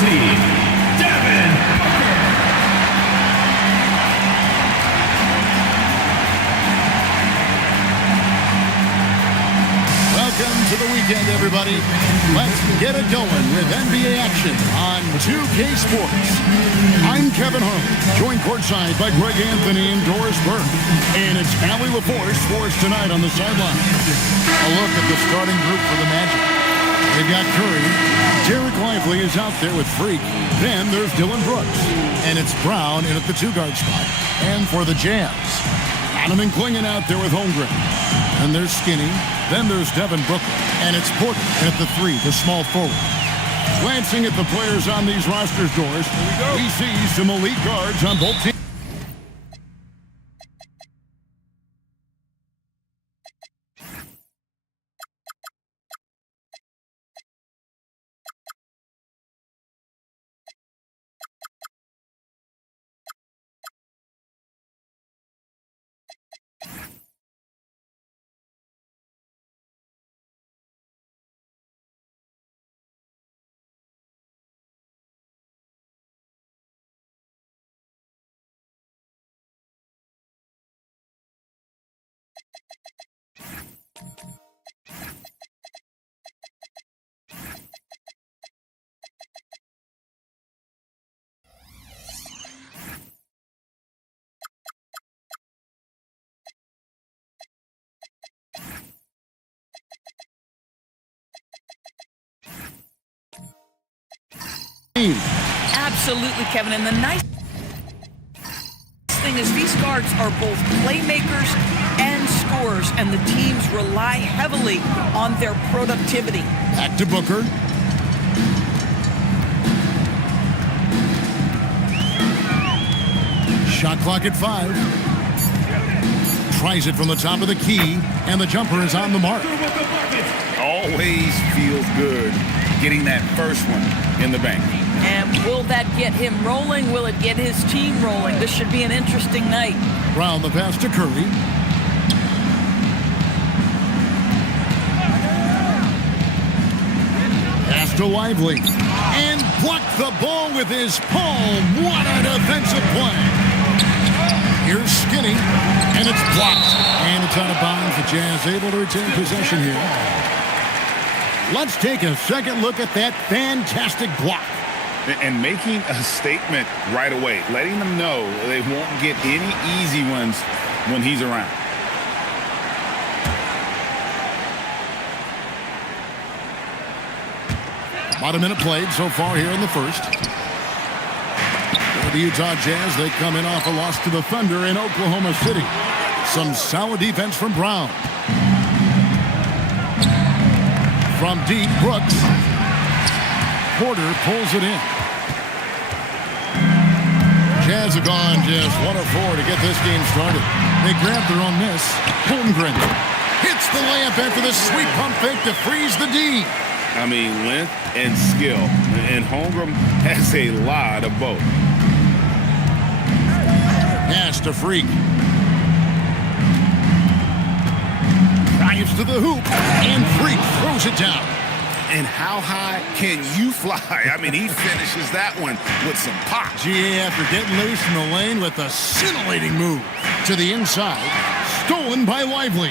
Welcome to the weekend, everybody. Let's get it going with NBA action on 2K Sports. I'm Kevin Harlan, joined courtside by Greg Anthony and Doris Burke. And it's Allie LaForce for us tonight on the sideline. A look at the starting group for the Magic. They've got Curry. Derek Lively is out there with Freak. Then there's Dylan Brooks. And it's Brown in at the two-guard spot. And for the Jazz, Adam and Klingon out there with Holmgren. And there's Skinny. Then there's Devin Booker. And it's Porter at the three, the small forward. Glancing at the players on these rosters, Doris, we see some elite guards on both teams. Absolutely, Kevin. And the nice thing is these guards are both playmakers and scorers, and the teams rely heavily on their productivity. Back to Booker. Shot clock at 5. Tries it from the top of the key, and the jumper is on the mark. Always feels good getting that first one in the bank. And will that get him rolling? Will it get his team rolling? This should be an interesting night. Brown the pass to Curry. Pass to Lively. And blocked the ball with his palm. What a defensive play. Here's Skinny. And it's blocked. And it's out of bounds. The Jazz able to retain possession here. Let's take a second look at that fantastic block. And making a statement right away, letting them know they won't get any easy ones when he's around. About a minute played so far here in the first. For the Utah Jazz, they come in off a loss to the Thunder in Oklahoma City. Some solid defense from Brown. From deep, Brooks. Porter pulls it in. Jazz have gone just 1 of 4 to get this game started. They grab their own miss. Holmgren hits the layup after the sweet pump fake to freeze the D. I mean, length and skill. And Holmgren has a lot of both. Pass to Freak. Drives to the hoop. And Freak throws it down. And how high can you fly? I mean, he finishes that one with some pop. GA after getting loose in the lane with a scintillating move to the inside. Stolen by Lively.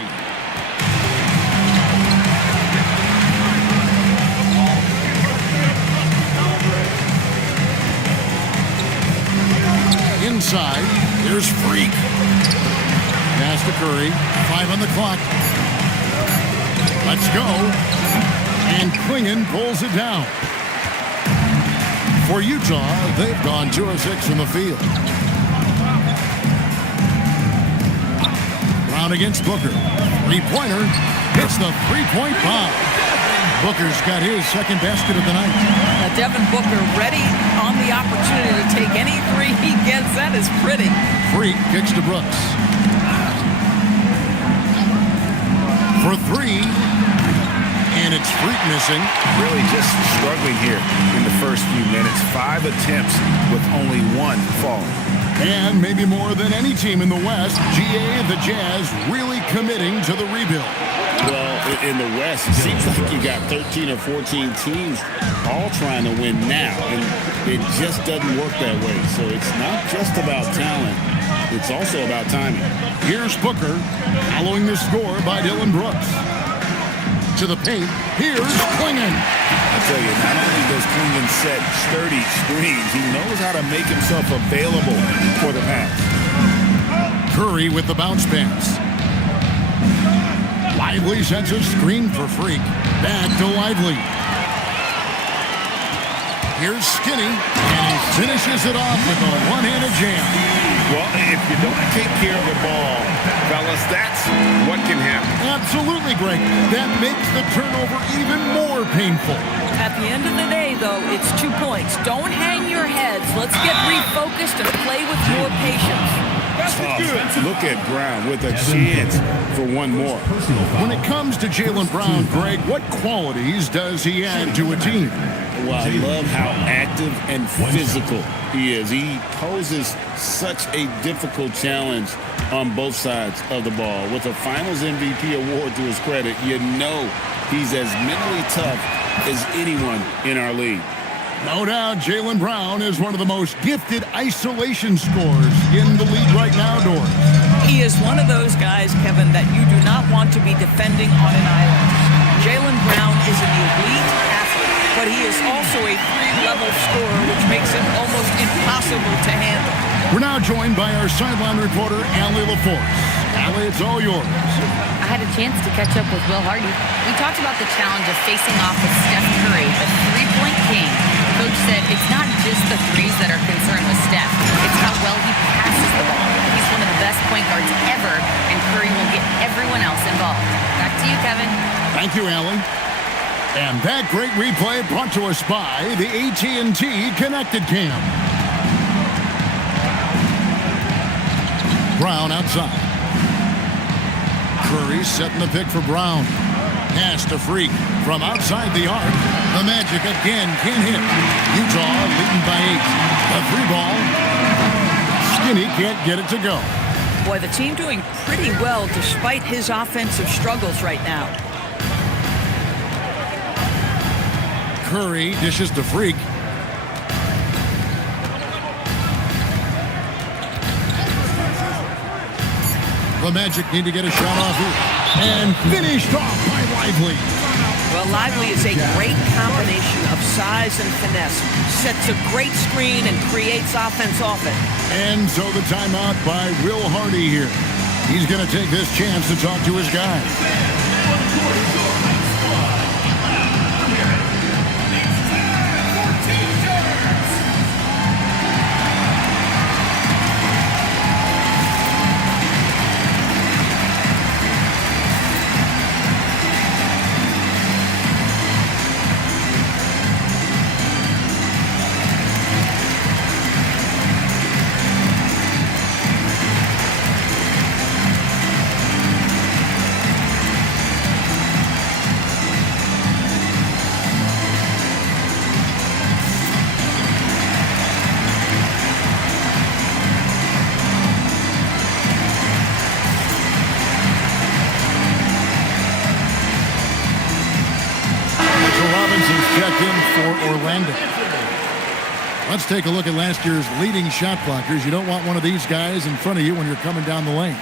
Inside, here's Freak. Pass to Curry. 5 on the clock. Let's go. And Klingon pulls it down. For Utah, they've gone 2 of 6 from the field. Brown against Booker. Three-pointer hits the three-point bomb. Booker's got his second basket of the night. Devin Booker ready on the opportunity to take any three he gets. That is pretty. Freak kicks to Brooks. For 3. And it's Freak missing. Really just struggling here in the first few minutes. 5 attempts with only 1 falling. And maybe more than any team in the West, GA, the Jazz, really committing to the rebuild. Well, in the West, it seems like you got 13 or 14 teams all trying to win now, and it just doesn't work that way. So it's not just about talent. It's also about timing. Here's Booker, following the score by Dylan Brooks. To the paint, here's Klingon. I tell you, not only does Klingon set sturdy screens, he knows how to make himself available for the pass. Curry with the bounce pass. Lively sets a screen for Freak. Back to Lively. Here's Skinny, and he finishes it off with a one-handed jam. Well, if you don't take care of the ball, fellas, that's what can happen. Absolutely, Greg. That makes the turnover even more painful. At the end of the day, though, it's 2 points. Don't hang your heads. Let's get refocused and play with more patience. Look at Brown with a chance for one more. When it comes to Jaylen Brown, Greg, what qualities does he add to a team? Well, I love how active and physical he is. He poses such a difficult challenge on both sides of the ball. With a Finals MVP award to his credit, you know he's as mentally tough as anyone in our league. No doubt, Jaylen Brown is one of the most gifted isolation scorers in the league right now, Doris. He is one of those guys, Kevin, that you do not want to be defending on an island. Jaylen Brown is an elite athlete, but he is also a three-level scorer, which makes him almost impossible to handle. We're now joined by our sideline reporter, Allie LaForce. Allie, it's all yours. I had a chance to catch up with Will Hardy. We talked about the challenge of facing off with Steph Curry, the three-point king. Coach said it's not just the threes that are concerned with Steph. It's how well he passes the ball. He's one of the best point guards ever, and Curry will get everyone else involved. Back to you, Kevin. Thank you, Allie. And that great replay brought to us by the AT&T Connected Cam. Brown outside. Curry setting the pick for Brown. Pass to Freak from outside the arc. The Magic again can't hit. Utah leading by 8. The three ball. Skinny can't get it to go. Boy, the team doing pretty well despite his offensive struggles right now. Curry dishes to Freak. The Magic need to get a shot off here. And finished off by Lively. Well, Lively is a great combination of size and finesse. Sets a great screen and creates offense off it. And so the timeout by Will Hardy here. He's going to take this chance to talk to his guys. Checked in for Orlando. Let's take a look at last year's leading shot blockers. You don't want one of these guys in front of you when you're coming down the lane.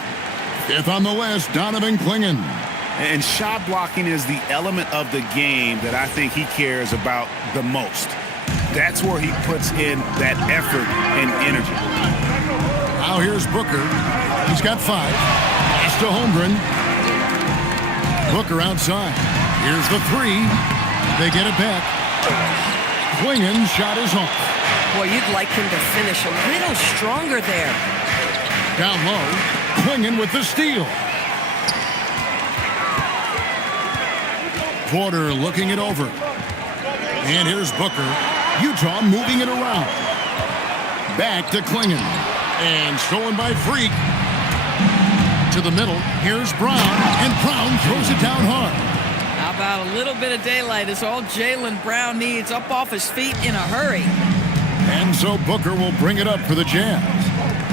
Fifth on the list, Donovan Klingon. And shot blocking is the element of the game that I think he cares about the most. That's where he puts in that effort and energy. Now here's Booker. He's got 5. Pass to Holmgren. Booker outside. Here's the 3. They get it back. Klingon shot is off. Boy, you'd like him to finish a little stronger there. Down low, Klingon with the steal. Porter looking it over. And here's Booker. Utah moving it around. Back to Klingon. And stolen by Freak. To the middle. Here's Brown. And Brown throws it down hard. How about a little bit of daylight is all Jaylen Brown needs, up off his feet in a hurry. And so Booker will bring it up for the Jazz.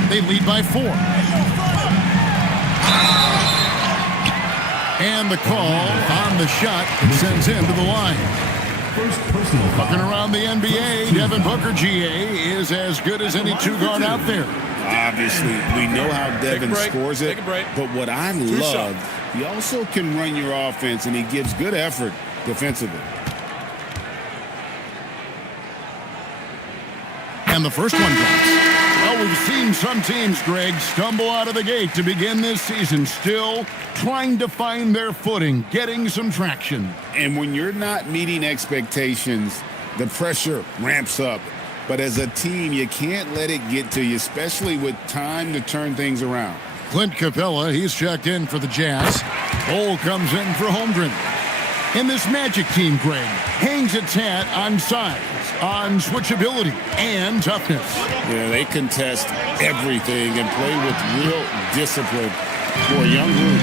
They lead by 4. And the call on the shot sends him to the line. Looking around the NBA, Devin Booker, GA, is as good as any two-guard out there. Obviously, we know how Devin scores it, but what I love, he also can run your offense, and he gives good effort defensively. And the first one drops. Well, we've seen some teams, Greg, stumble out of the gate to begin this season, still trying to find their footing, getting some traction. And when you're not meeting expectations, the pressure ramps up. But as a team, you can't let it get to you, especially with time to turn things around. Clint Capella, he's checked in for the Jazz. Cole comes in for Holmgren. And this Magic team, Greg, hangs its hat on size, on switchability, and toughness. Yeah, they contest everything and play with real discipline. For a young group,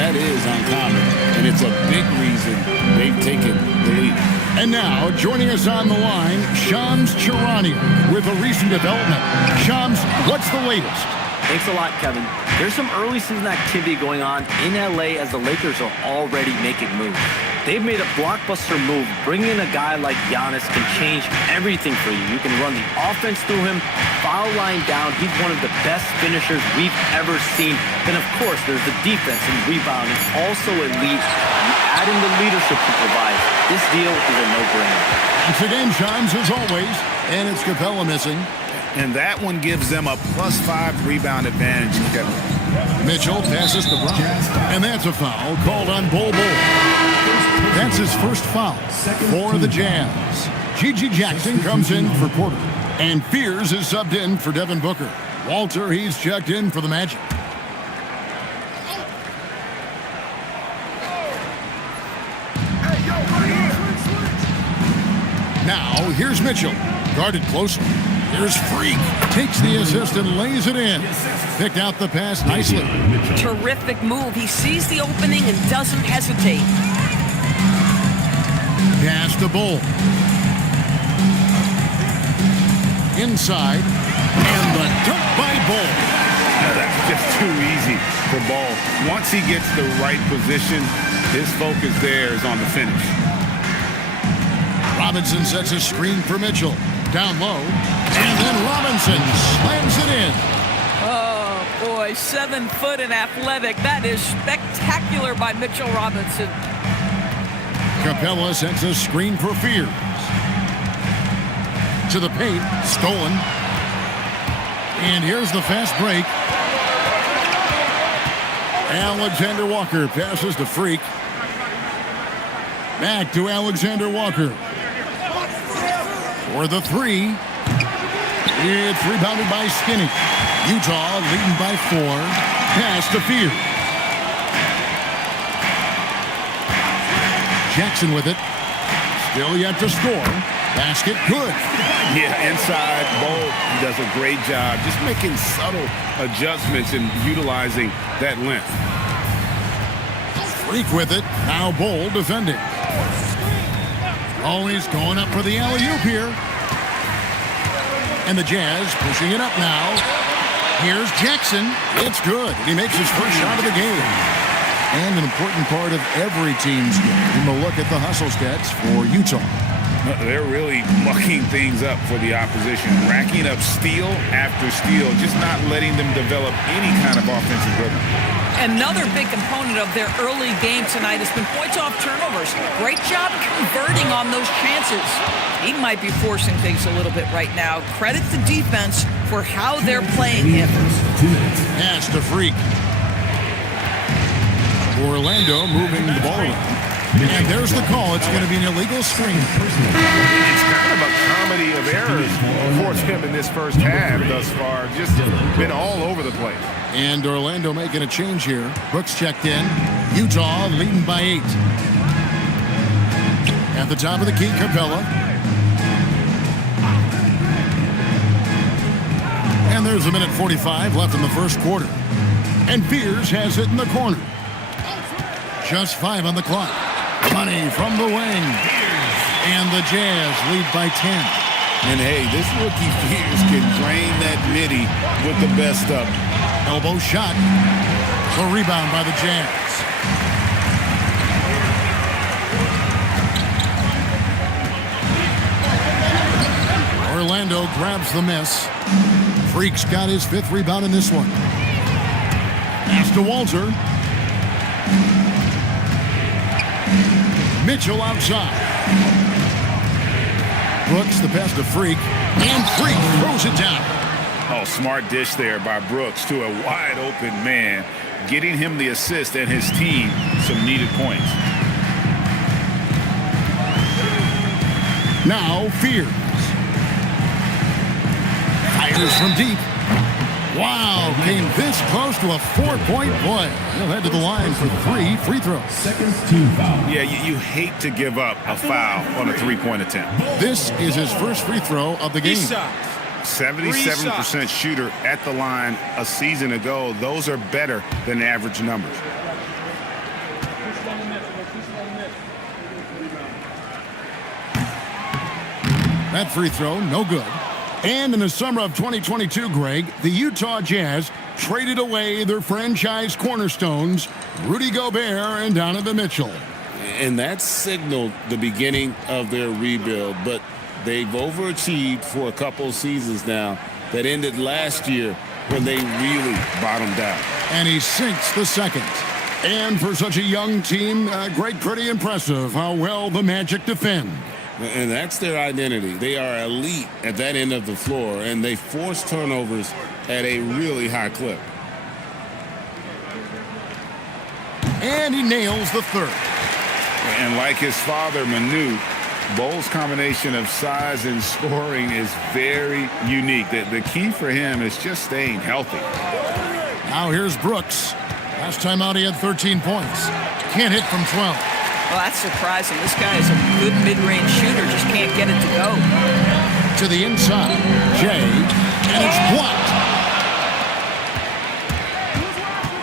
that is uncommon, and it's a big reason they've taken the lead. And now, joining us on the line, Shams Charania with a recent development. Shams, what's the latest? Thanks a lot, Kevin. There's some early season activity going on in LA as the Lakers are already making moves. They've made a blockbuster move. Bringing in a guy like Giannis can change everything for you. You can run the offense through him, foul line down. He's one of the best finishers we've ever seen. Then, of course, there's the defense and rebounding, also elite. Add in the leadership he provides. This deal is a no-brainer. It's again, Shams, as always, and it's Capella missing. And that one gives them a +5 rebound advantage, Kevin. Mitchell passes to Brown, and that's a foul called on Bol Bol. That's his first foul for the Jazz. Gigi Jackson comes in for Porter, and Fears is subbed in for Devin Booker. Walter, he's checked in for the Magic. Now, here's Mitchell, guarded closely. Here's Freak, takes the assist and lays it in. Picked out the pass nicely. Terrific move. He sees the opening and doesn't hesitate. Pass to Bol. Inside, and the dunk by Bol. That's just too easy for Bol. Once he gets the right position, his focus there is on the finish. Robinson sets a screen for Mitchell. Down low, and then Robinson slams it in. Oh, boy, 7 foot and athletic. That is spectacular by Mitchell Robinson. Capella sets a screen for Fears. To the paint, stolen. And here's the fast break. Alexander Walker passes to Freak. Back to Alexander Walker. For the 3. It's rebounded by Skinny. Utah leading by 4. Pass to Fears. Jackson with it. Still yet to score. Basket good. Yeah, inside, Bol does a great job just making subtle adjustments and utilizing that length. Freak with it. Now Bol defending. Always going up for the alley-oop here. And the Jazz pushing it up now. Here's Jackson. It's good. He makes his first shot of the game. And an important part of every team's game. A look at the hustle stats for Utah. They're really mucking things up for the opposition, racking up steal after steal, just not letting them develop any kind of offensive rhythm. Another big component of their early game tonight has been points off turnovers. Great job converting on those chances. He might be forcing things a little bit right now. Credit the defense for how they're playing him. Pass to Freak. Orlando moving the ball around. And there's the call. It's going to be an illegal screen. It's kind of a comedy of errors for him in this first half thus far. Just been all over the place. And Orlando making a change here. Brooks checked in. Utah leading by 8. At the top of the key, Capella. And there's 1:45 left in the first quarter. And Fears has it in the corner. Just 5 on the clock. Money from the wing. And the Jazz lead by 10. And, hey, this rookie Fears can drain that midi with the best of them. Elbow shot. The rebound by the Jazz. Orlando grabs the miss. Freak's got his 5th rebound in this one. Pass to Walter. Mitchell outside. Brooks the pass to Freak. And Freak throws it down. Oh, smart dish there by Brooks to a wide open man, getting him the assist and his team some needed points. Now Fears. Fires from deep. Wow, came this close to a 4-point play. He'll head to the line for 3 free throws. Yeah, you hate to give up a foul on a 3-point attempt. This is his first free throw of the game. 77% shooter at the line a season ago. Those are better than average numbers. That free throw, no good. And in the summer of 2022, Greg, the Utah Jazz traded away their franchise cornerstones, Rudy Gobert and Donovan Mitchell. And that signaled the beginning of their rebuild, but they've overachieved for a couple seasons now that ended last year when they really bottomed out. And he sinks the second. And for such a young team, Greg, pretty impressive how well the Magic defend. And that's their identity. They are elite at that end of the floor, and they force turnovers at a really high clip. And he nails the 3rd. And like his father, Manu, Bole's combination of size and scoring is very unique. The key for him is just staying healthy. Now here's Brooks. Last time out he had 13 points. Can't hit from 12. Well, that's surprising. This guy is a good mid-range shooter, just can't get it to go. To the inside. Jay. And it's blocked.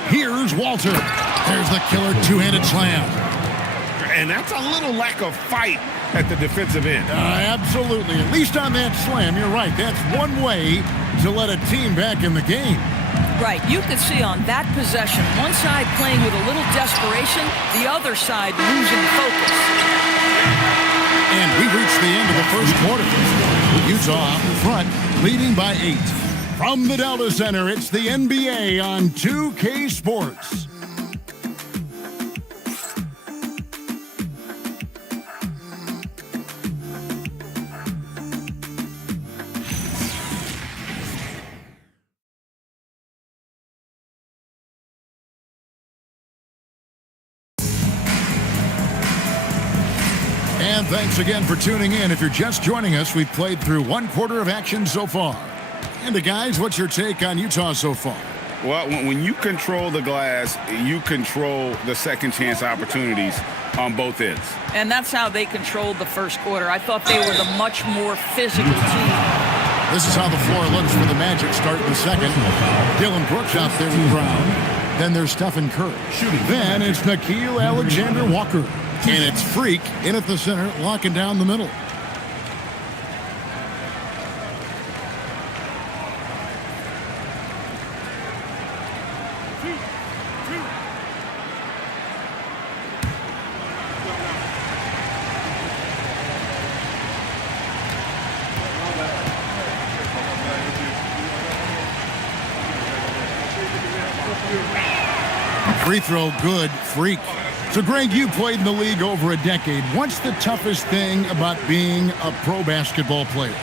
Here's Walter. There's the killer 2-handed slam. And that's a little lack of fight at the defensive end. Absolutely. At least on that slam, you're right. That's one way to let a team back in the game. Right, you could see on that possession, one side playing with a little desperation, the other side losing focus. And we reached the end of the first quarter. Utah out in front, leading by 8. From the Delta Center, it's the NBA on 2K Sports. And thanks again for tuning in. If you're just joining us, we've played through 1 quarter of action so far. And guys, what's your take on Utah so far? Well, when you control the glass, you control the second chance opportunities on both ends. And that's how they controlled the first quarter. I thought they were the much more physical team. This is how the floor looks for the Magic starting the second. Dylan Brooks out there with Brown. Then there's Stephen Curry. Then it's Nickeil Alexander-Walker. And it's Freak in at the center, locking down the middle. Free throw good, Freak. So, Greg, you played in the league over a decade. What's the toughest thing about being a pro basketball player?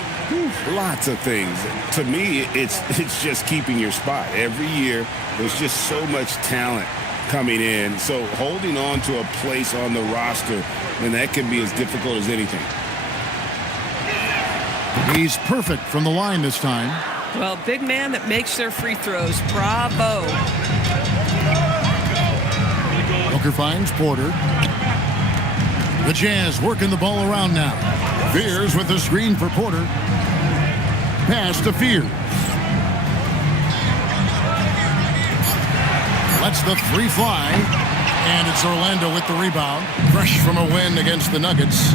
Lots of things. To me, it's just keeping your spot. Every year, there's just so much talent coming in. So holding on to a place on the roster, and that can be as difficult as anything. He's perfect from the line this time. Well, big man that makes their free throws. Bravo. Booker finds Porter. The Jazz working the ball around now. Fears with the screen for Porter. Pass to Fears. Lets the 3 fly. And it's Orlando with the rebound. Fresh from a win against the Nuggets.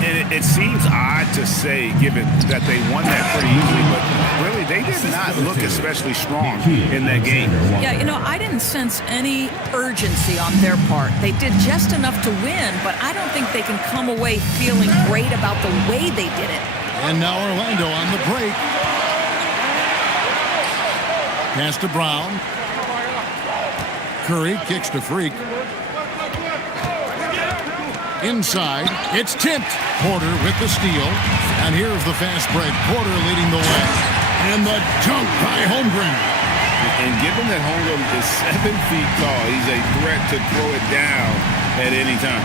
And it seems odd to say, given that they won that pretty easily, but really, they did not look especially strong in that game. Yeah, I didn't sense any urgency on their part. They did just enough to win, but I don't think they can come away feeling great about the way they did it. And now Orlando on the break. Pass to Brown. Curry kicks to Freak. Inside, it's tipped. Porter with the steal. And here's the fast break. Porter leading the way. And the dunk by Holmgren. And given that Holmgren is 7 feet tall, he's a threat to throw it down at any time.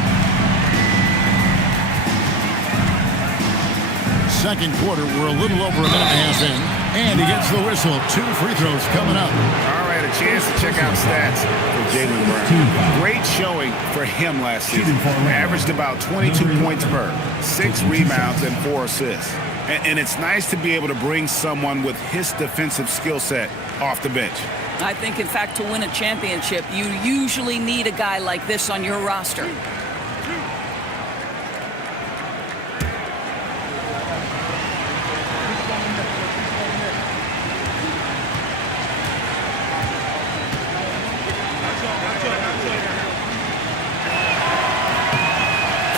Second quarter, we're a little over a minute and a half in. And he gets the whistle. 2 free throws coming up. All right, a chance to check out stats for Jaylen Brown. Great showing for him last season. Averaged about 22 points per, 6 rebounds, and 4 assists. And it's nice to be able to bring someone with his defensive skill set off the bench. I think, in fact, to win a championship, you usually need a guy like this on your roster.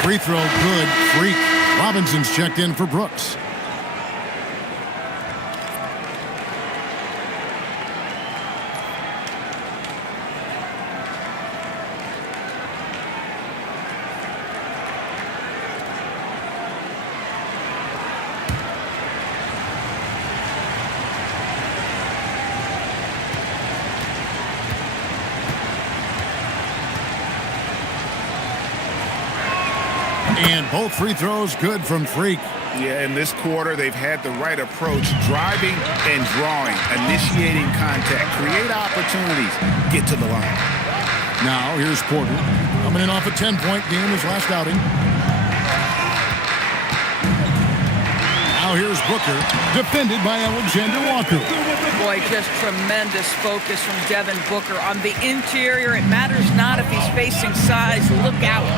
Free throw good. Freak. Robinson's checked in for Brooks. And both free throws good from Freak. Yeah, in this quarter, they've had the right approach, driving and drawing, initiating contact, create opportunities, get to the line. Now, here's Porter, coming in off a 10-point game his last outing. Now here's Booker, defended by Alexander Walker. Boy, just tremendous focus from Devin Booker. On the interior, it matters not if he's facing size. Look out.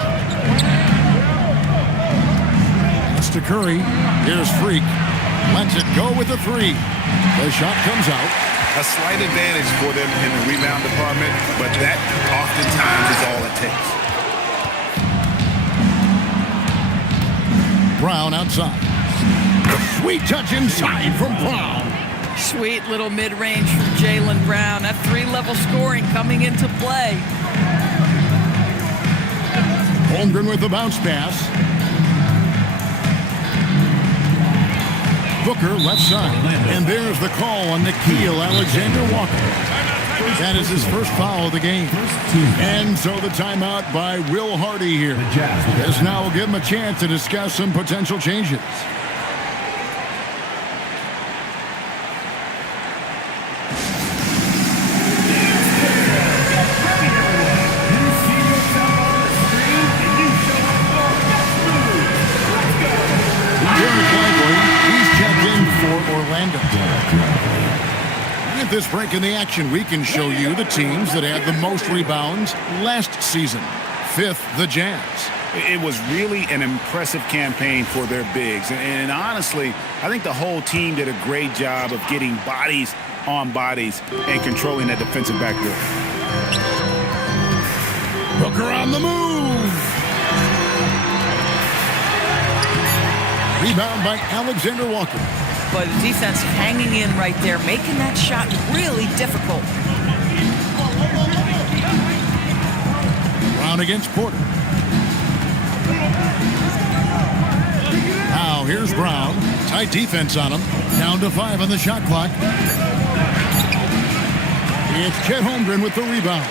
To Curry. Here's Freak. Lets it go with a 3. The shot comes out. A slight advantage for them in the rebound department, but that oftentimes is all it takes. Brown outside. Sweet touch inside from Brown. Sweet little mid-range from Jaylen Brown. That 3-level scoring coming into play. Holmgren with the bounce pass. Booker left side. And there's the call on Nickeil Alexander-Walker. That is his first foul of the game. And so the timeout by Will Hardy here. As now we'll give him a chance to discuss some potential changes. At this break in the action, we can show you the teams that had the most rebounds last season. 5th, the Jazz. It was really an impressive campaign for their bigs. And honestly, I think the whole team did a great job of getting bodies on bodies and controlling that defensive backdoor. Booker on the move. Rebound by Alexander Walker. But the defense hanging in right there, making that shot really difficult. Brown against Porter. Now here's Brown. Tight defense on him. Down to 5 on the shot clock. It's Chet Holmgren with the rebound.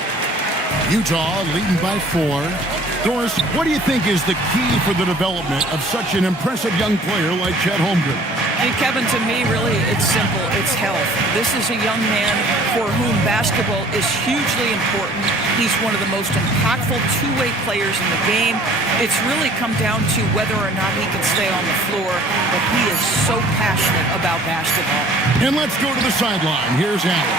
Utah leading by 4. Doris, what do you think is the key for the development of such an impressive young player like Chet Holmgren? And Kevin, to me, really, it's simple. It's health. This is a young man for whom basketball is hugely important. He's one of the most impactful two-way players in the game. It's really come down to whether or not he can stay on the floor, but he is so passionate about basketball. And let's go to the sideline. Here's Allen.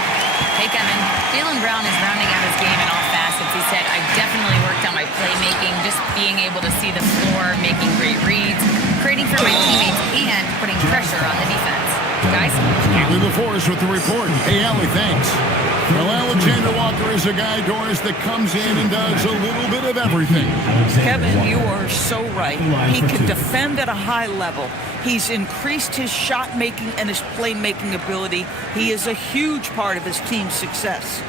Hey, Kevin. Jaylen Brown is rounding out his game in all facets. He said, I definitely worked on my playmaking, just being able to see the floor, making great reads, creating for my teammates, and putting pressure on the defense. Guys? Allie LaForce with the report. Hey, Allie, thanks. Well, Alexander Walker is a guy, Doris, that comes in and does a little bit of everything. Kevin, you are so right. He can defend at a high level. He's increased his shot making and his playmaking ability. He is a huge part of his team's success.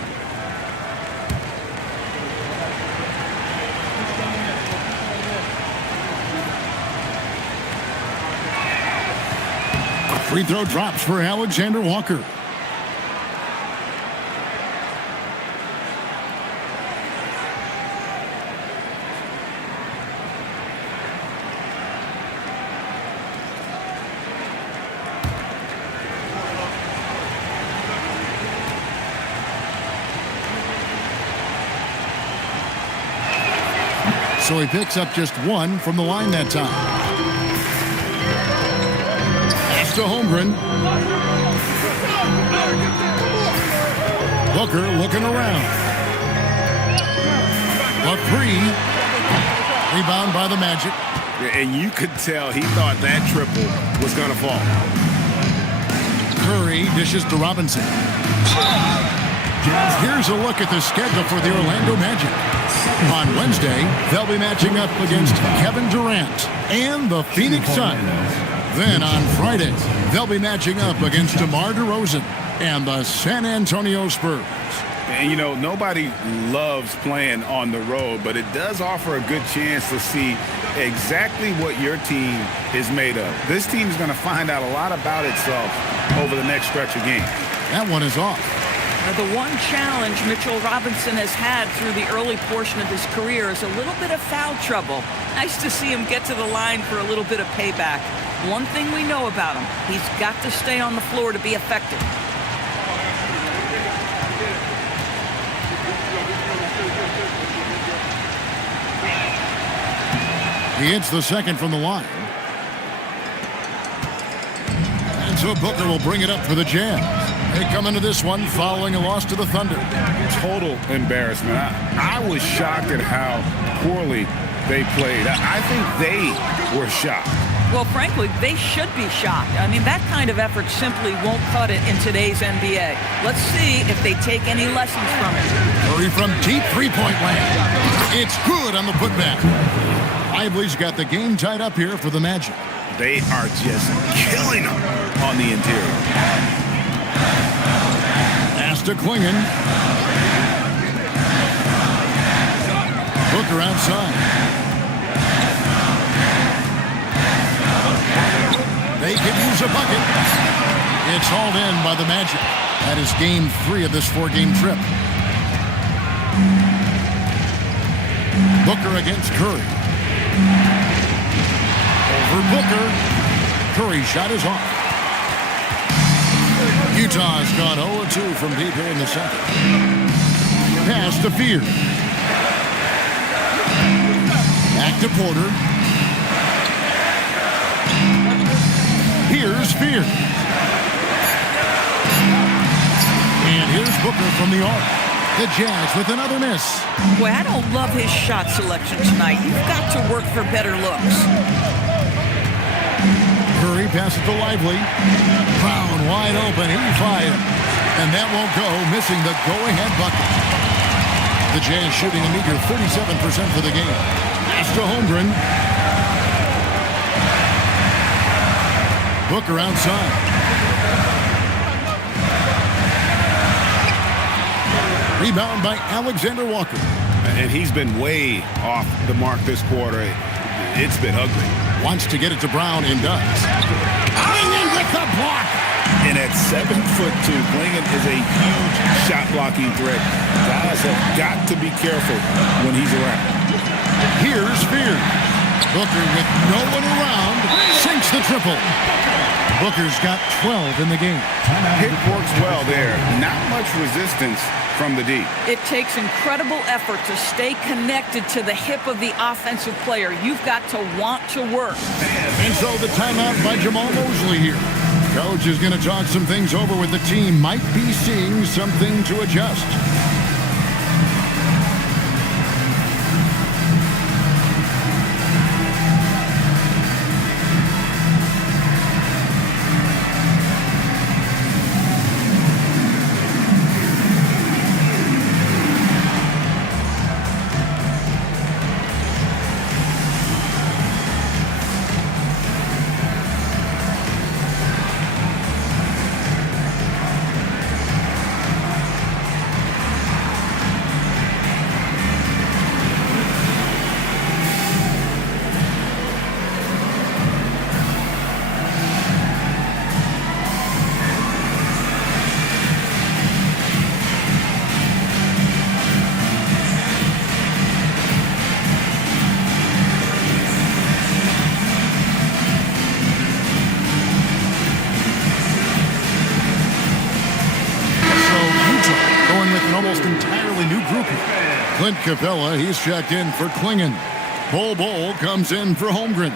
Free throw drops for Alexander Walker. So he picks up just one from the line that time. Pass to Holmgren. Booker looking around. A three. Rebound by the Magic. And you could tell he thought that triple was going to fall. Curry dishes to Robinson. Here's a look at the schedule for the Orlando Magic. On Wednesday, they'll be matching up against Kevin Durant and the Phoenix Suns. Then on Friday, they'll be matching up against DeMar DeRozan and the San Antonio Spurs. And, you know, nobody loves playing on the road, but it does offer a good chance to see exactly what your team is made of. This team is going to find out a lot about itself over the next stretch of games. That one is off. The one challenge Mitchell Robinson has had through the early portion of his career is a little bit of foul trouble. Nice to see him get to the line for a little bit of payback. One thing we know about him, he's got to stay on the floor to be effective. He hits the second from the line. And so Booker will bring it up for the Jazz. They come into this one following a loss to the Thunder. Total embarrassment. I was shocked at how poorly they played. I think they were shocked. Well, frankly, they should be shocked. I mean, that kind of effort simply won't cut it in today's NBA. Let's see if they take any lessons from it. Curry from deep three-point land. It's good on the putback. Lively's got the game tied up here for the Magic. They are just killing them on the interior. Pass to Klingon. Booker outside. They could use a bucket. It's hauled in by the Magic. That is game 3 of this 4-game trip. Booker against Curry. Over Booker. Curry's shot is off. Utah's gone 0-2 from deep here in the second. Pass to Fear. Back to Porter. Here's Fear. And here's Booker from the arc. The Jazz with another miss. Boy, I don't love his shot selection tonight. You've got to work for better looks. Curry passes to Lively. Brown wide open. He fires. And that won't go, missing the go-ahead bucket. The Jazz shooting a meager 37% for the game. Pass to Holmgren. Booker outside. Rebound by Alexander Walker. And he's been way off the mark this quarter. It's been ugly. Wants to get it to Brown and does. Klingon with the block. And at 7'2", Klingon is a huge shot-blocking threat. Guys have got to be careful when he's around. Here's Fear. Booker with no one around sinks the triple. Booker's got 12 in the game. Hit works well there. Not much resistance from the D. It takes incredible effort to stay connected to the hip of the offensive player. You've got to want to work. And so the timeout by Jamal Mosley here. Coach is going to talk some things over with the team. Might be seeing something to adjust. Clint Capella, he's checked in for Klingon. Bol comes in for Holmgren.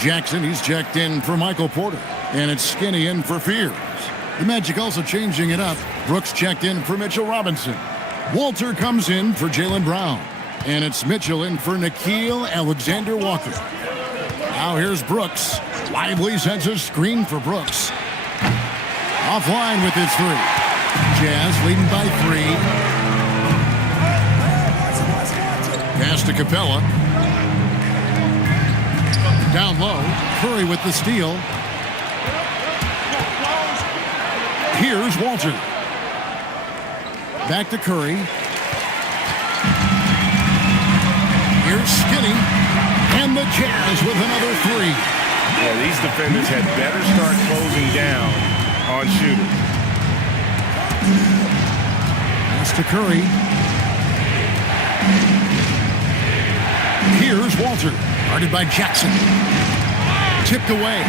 Jackson, he's checked in for Michael Porter. And it's Skinny in for Fears. The Magic also changing it up. Brooks checked in for Mitchell Robinson. Walter comes in for Jaylen Brown. And it's Mitchell in for Nickeil Alexander-Walker. Now here's Brooks. Lively sends a screen for Brooks. Offline with his three. Jazz leading by 3. Pass to Capella. Down low. Curry with the steal. Here's Walter. Back to Curry. Here's Skinny. And the Jazz with another 3. Yeah, these defenders had better start closing down on shooters. Pass to Curry. Here's Walter. Guarded by Jackson. Tipped away.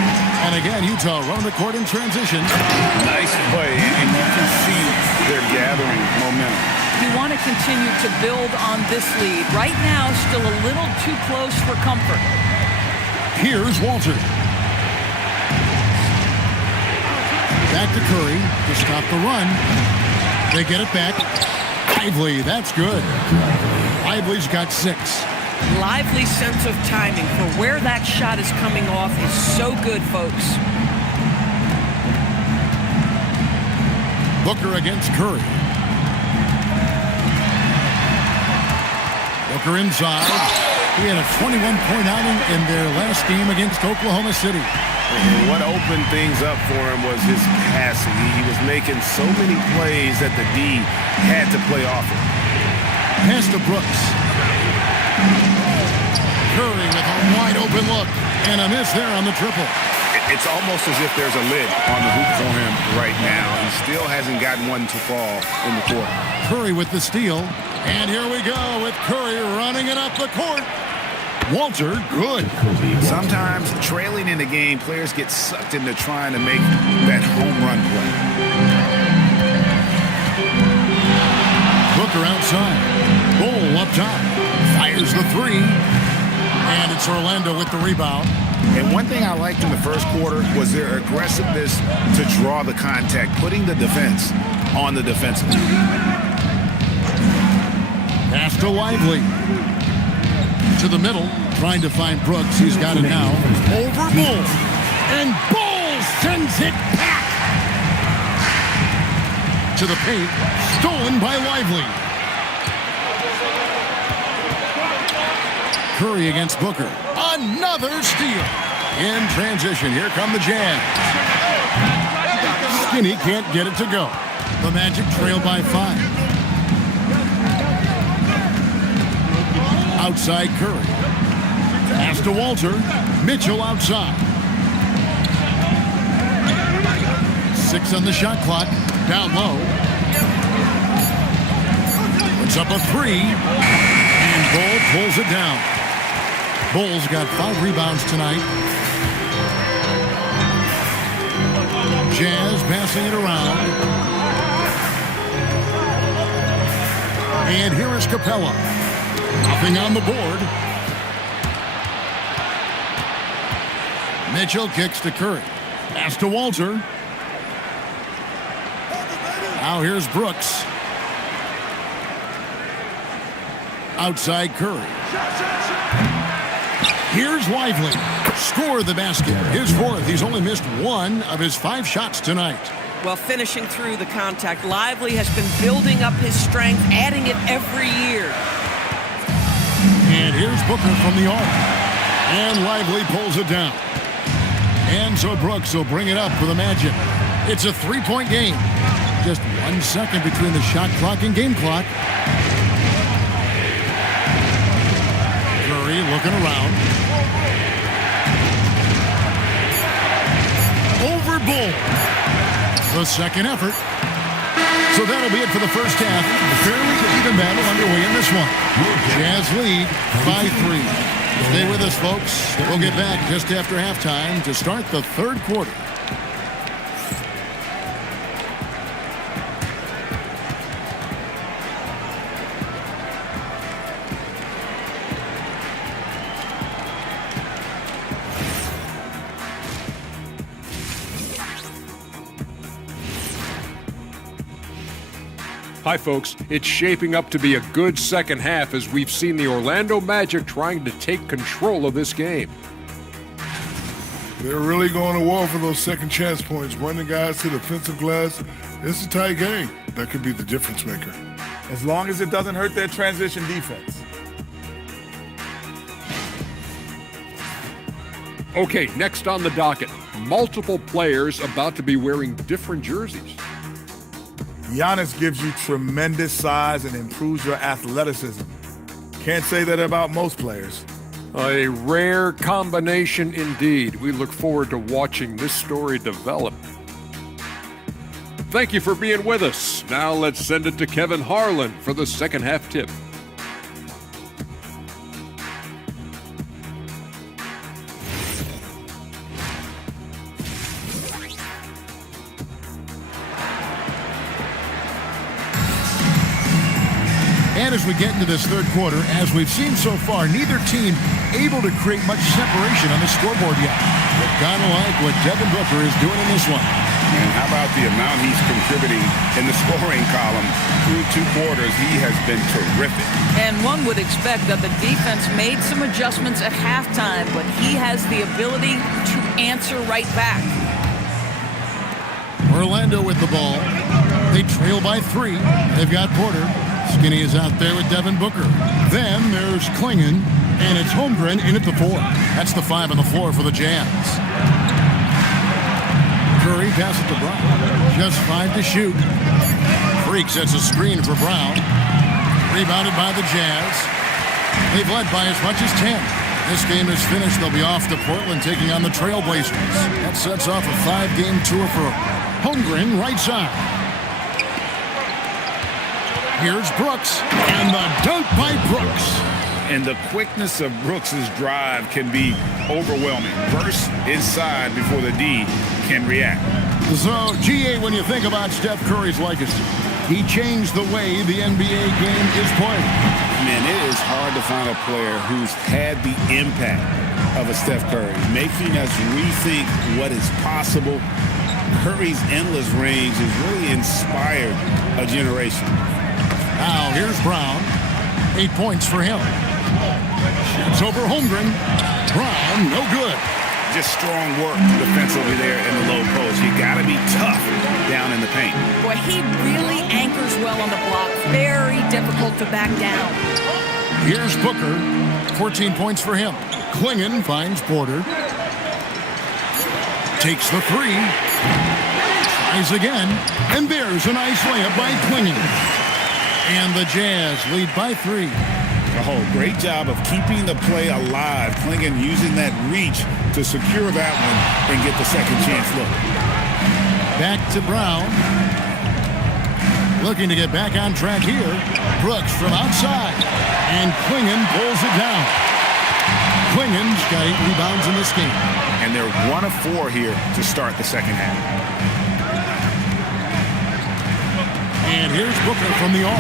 And again, Utah running the court in transition. Nice play, and you can see they're gathering momentum. You want to continue to build on this lead. Right now, still a little too close for comfort. Here's Walter. Back to Curry to stop the run. They get it back. Lively, that's good. Lively's got 6. Lively sense of timing for where that shot is coming off is so good, folks. Booker against Curry. Booker inside. He had a 21-point outing in their last game against Oklahoma City. And what opened things up for him was his passing. He was making so many plays that the D had to play off him. Pass to Brooks. Curry with a wide open look. And a miss there on the triple. It's almost as if there's a lid on the hoop for him right now. He still hasn't gotten one to fall in the court. Curry with the steal. And here we go with Curry running it up the court. Walter, good. Sometimes trailing in the game, players get sucked into trying to make that home run play. Booker outside. Bol up top. Fires the 3. And it's Orlando with the rebound. And one thing I liked in the first quarter was their aggressiveness to draw the contact, putting the defense on the defensive. Pass to Lively. To the middle, trying to find Brooks. He's got it now. Over Bol. And Bol sends it back. To the paint. Stolen by Lively. Curry against Booker. Another steal. In transition, here come the Jazz. Skinny can't get it to go. The Magic trail by 5. Outside Curry. Pass to Walter. Mitchell outside. 6 on the shot clock. Down low. Puts up a 3. And Bol pulls it down. Bol's got 5 rebounds tonight. Jazz passing it around. And here is Capella. Nothing on the board. Mitchell kicks to Curry. Pass to Walter. Now here's Brooks. Outside Curry. Here's Lively. Score the basket. His 4th. He's only missed 1 of his 5 shots tonight. Well, finishing through the contact, Lively has been building up his strength, adding it every year. And here's Booker from the arc. And Lively pulls it down. And so Brooks will bring it up for the Magic. It's a 3-point game. Just 1 second between the shot clock and game clock. Curry looking around. Over Bol. The second effort. So that'll be it for the first half. A fairly even battle underway in this one. Jazz lead by 3. Stay with us, folks. We'll get back just after halftime to start the 3rd quarter. Hi, folks. It's shaping up to be a good second half as we've seen the Orlando Magic trying to take control of this game. They're really going to war for those second chance points, running guys to the defensive glass. It's a tight game. That could be the difference maker. As long as it doesn't hurt their transition defense. Okay, next on the docket, multiple players about to be wearing different jerseys. Giannis gives you tremendous size and improves your athleticism. Can't say that about most players. A rare combination indeed. We look forward to watching this story develop. Thank you for being with us. Now let's send it to Kevin Harlan for the second half tip. And as we get into this third quarter, as we've seen so far, neither team able to create much separation on the scoreboard yet. But kind of like what Devin Booker is doing in this one. And how about the amount he's contributing in the scoring column through 2 quarters? He has been terrific. And one would expect that the defense made some adjustments at halftime, but he has the ability to answer right back. Orlando with the ball. They trail by 3. They've got Porter. Skinny is out there with Devin Booker. Then there's Klingon, and it's Holmgren in at the 4. That's the 5 on the floor for the Jazz. Curry passes to Brown. Just 5 to shoot. Freak sets a screen for Brown. Rebounded by the Jazz. They've led by as much as 10. This game is finished. They'll be off to Portland taking on the Trailblazers. That sets off a 5-game tour for Holmgren right side. Here's Brooks, and the dunk by Brooks. And the quickness of Brooks' drive can be overwhelming. Burst inside before the D can react. So, GA, when you think about Steph Curry's legacy, he changed the way the NBA game is played. Man, it is hard to find a player who's had the impact of a Steph Curry, making us rethink what is possible. Curry's endless range has really inspired a generation. Now, here's Brown. 8 points for him. Shoots over Holmgren. Brown, no good. Just strong work defensively there in the low post. You got to be tough down in the paint. Boy, he really anchors well on the block. Very difficult to back down. Here's Booker. 14 points for him. Klingon finds Porter. Takes the 3. Tries again. And there's a nice layup by Klingon. And the Jazz lead by 3. Oh, great job of keeping the play alive. Klingon using that reach to secure that one and get the second chance look. Back to Brown. Looking to get back on track here. Brooks from outside. And Klingon pulls it down. Klingon's got 8 rebounds in this game. And they're 1 of 4 here to start the second half. And here's Booker from the arc.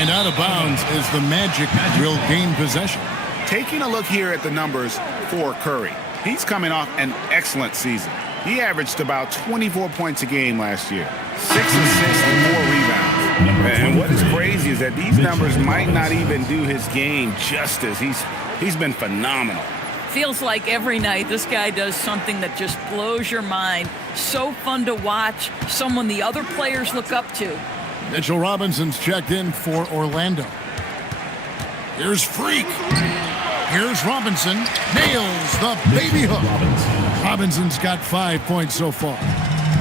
And out of bounds is the Magic will gain possession. Taking a look here at the numbers for Curry. He's coming off an excellent season. He averaged about 24 points a game last year. 6 assists and 4 rebounds. And what is crazy is that these numbers might not even do his game justice. He's been phenomenal. Feels like every night this guy does something that just blows your mind. So fun to watch. Someone the other players look up to. Mitchell Robinson's checked in for Orlando. Here's Freak. Here's Robinson. Nails the baby hook. Robinson's got 5 points so far.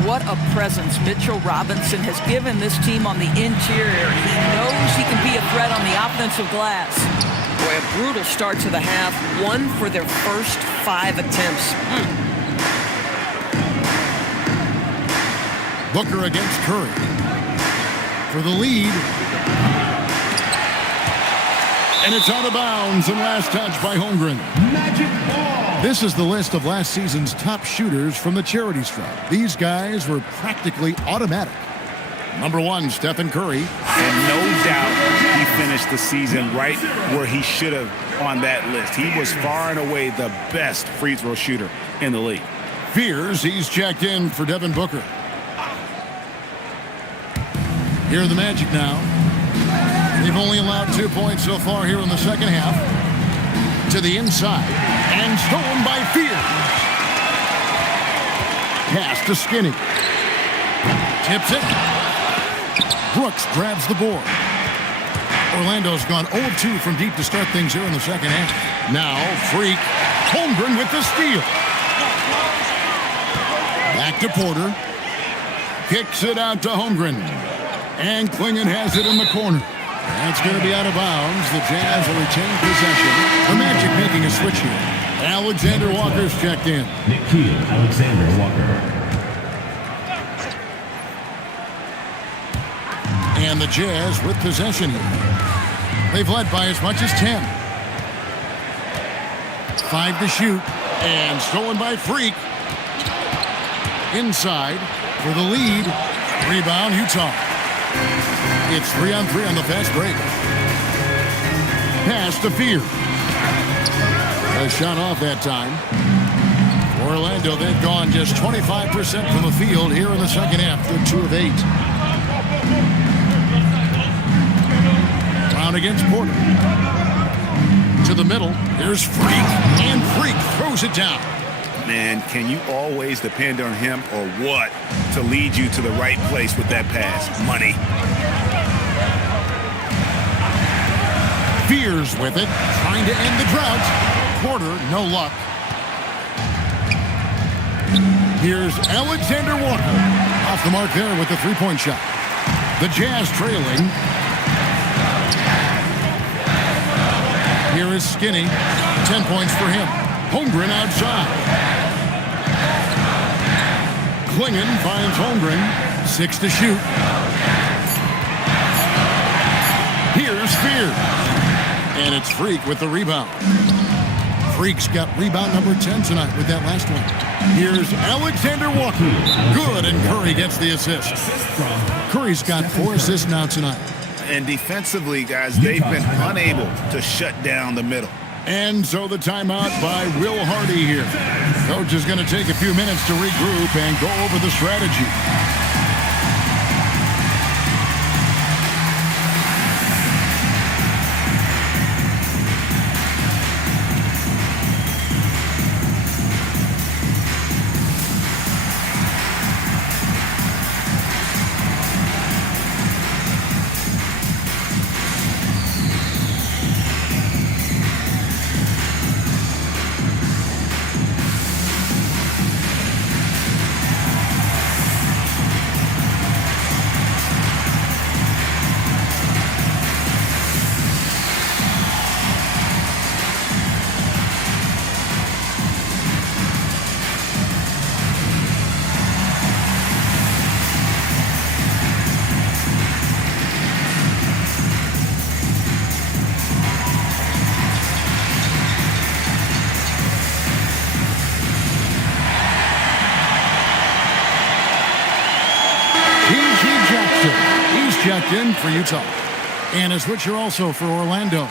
What a presence Mitchell Robinson has given this team on the interior. He knows he can be a threat on the offensive glass. Boy, a brutal start to the half. 1 for their first 5 attempts. Booker against Curry. For the lead. And it's out of bounds and last touch by Holmgren. Magic ball. This is the list of last season's top shooters from the charity stripe. These guys were practically automatic. Number 1, Stephen Curry. And no doubt he finished the season right where he should have on that list. He was far and away the best free throw shooter in the league. Fears he's checked in for Devin Booker. Here are the Magic now. They've only allowed 2 points so far here in the second half. To the inside, and stolen by Fear. Pass to Skinny. Tips it. Brooks grabs the board. Orlando's gone 0 of 2 from deep to start things here in the second half. Now, Freak. Holmgren with the steal. Back to Porter. Kicks it out to Holmgren. And Klingon has it in the corner. That's going to be out of bounds. The Jazz will retain possession. The Magic making a switch here. Alexander Walker's checked in. Nikhil Alexander Walker. And the Jazz with possession here. They've led by as much as 10. 5 to shoot. And stolen by Freak. Inside for the lead. Rebound, Utah. It's 3-on-3 on the fast break. Pass to Fear. A shot off that time. Orlando, they've gone just 25% from the field here in the second half. They're 2 of 8. Brown against Porter. To the middle. Here's Freak. And Freak throws it down. Man, can you always depend on him or what to lead you to the right place with that pass? Money. Fears with it, trying to end the drought. Porter, no luck. Here's Alexander Walker. Off the mark there with the three-point shot. The Jazz trailing. Here is Skinny. 10 points for him. Holmgren outside. Klingon finds Holmgren. 6 to shoot. Here's Fear. And it's Freak with the rebound. Freak's got rebound number 10 tonight with that last one. Here's Alexander Walker. Good, and Curry gets the assist. Curry's got 4 assists now tonight. And defensively, guys, they've been unable to shut down the middle. And so the timeout by Will Hardy here. Coach is going to take a few minutes to regroup and go over the strategy. Checked in for Utah. And a switcher also for Orlando.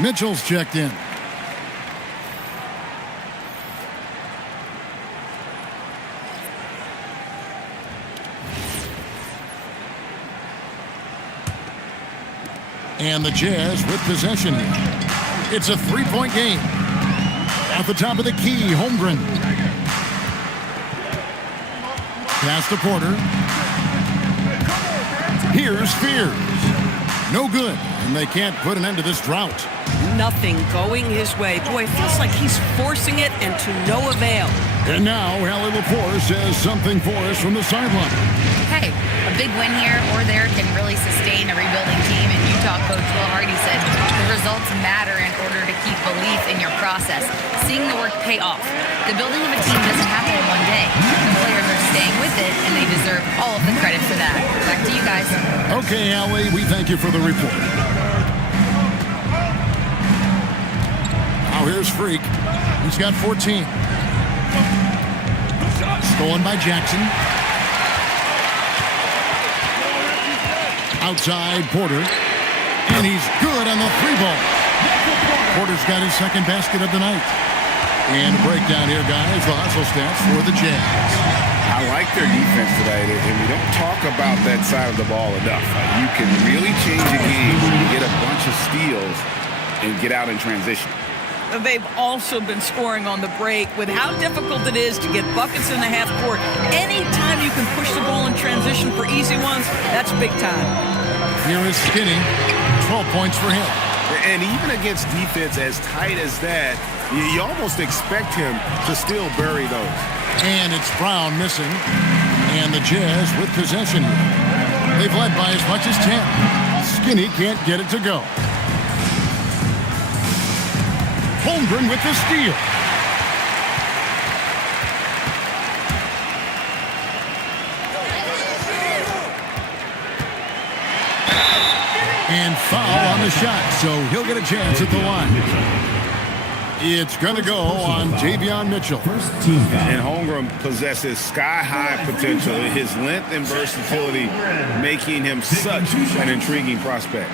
Mitchell's checked in. And the Jazz with possession here. It's a three-point game. At the top of the key, Holmgren. Pass to Porter. Here's Fears. No good, and they can't put an end to this drought. Nothing going his way. Boy, it feels like he's forcing it and to no avail. And now, Allie Lepore says something for us from the sideline. Hey, a big win here or there can really sustain a rebuilding team, and Utah coach Will Hardy said the results matter in order to keep belief in your process. Seeing the work pay off. The building of a team doesn't happen in one day. The players are staying with it, and they deserve all of the credit for that. Back to you guys. Okay, Allie, we thank you for the report. Now here's Freak. He's got 14. Stolen by Jackson. Outside Porter. And he's good on the three ball. Porter's got his second basket of the night. And breakdown here, guys. The hustle stats for the Jazz. I like their defense today, and we don't talk about that side of the ball enough. You can really change a game when you get a bunch of steals and get out in transition. They've also been scoring on the break. With how difficult it is to get buckets in the half court, anytime you can push the ball in transition for easy ones, that's big time. Here is Skinny. 12 points for him. And even against defense as tight as that, you almost expect him to still bury those. And it's Brown missing. And the Jazz with possession. They've led by as much as 10. Skinny can't get it to go. Holmgren with the steal. And foul on the shot, so he'll get a chance at the line. It's going to go on Javion Mitchell. And Holmgren possesses sky-high potential. His length and versatility making him such an intriguing prospect.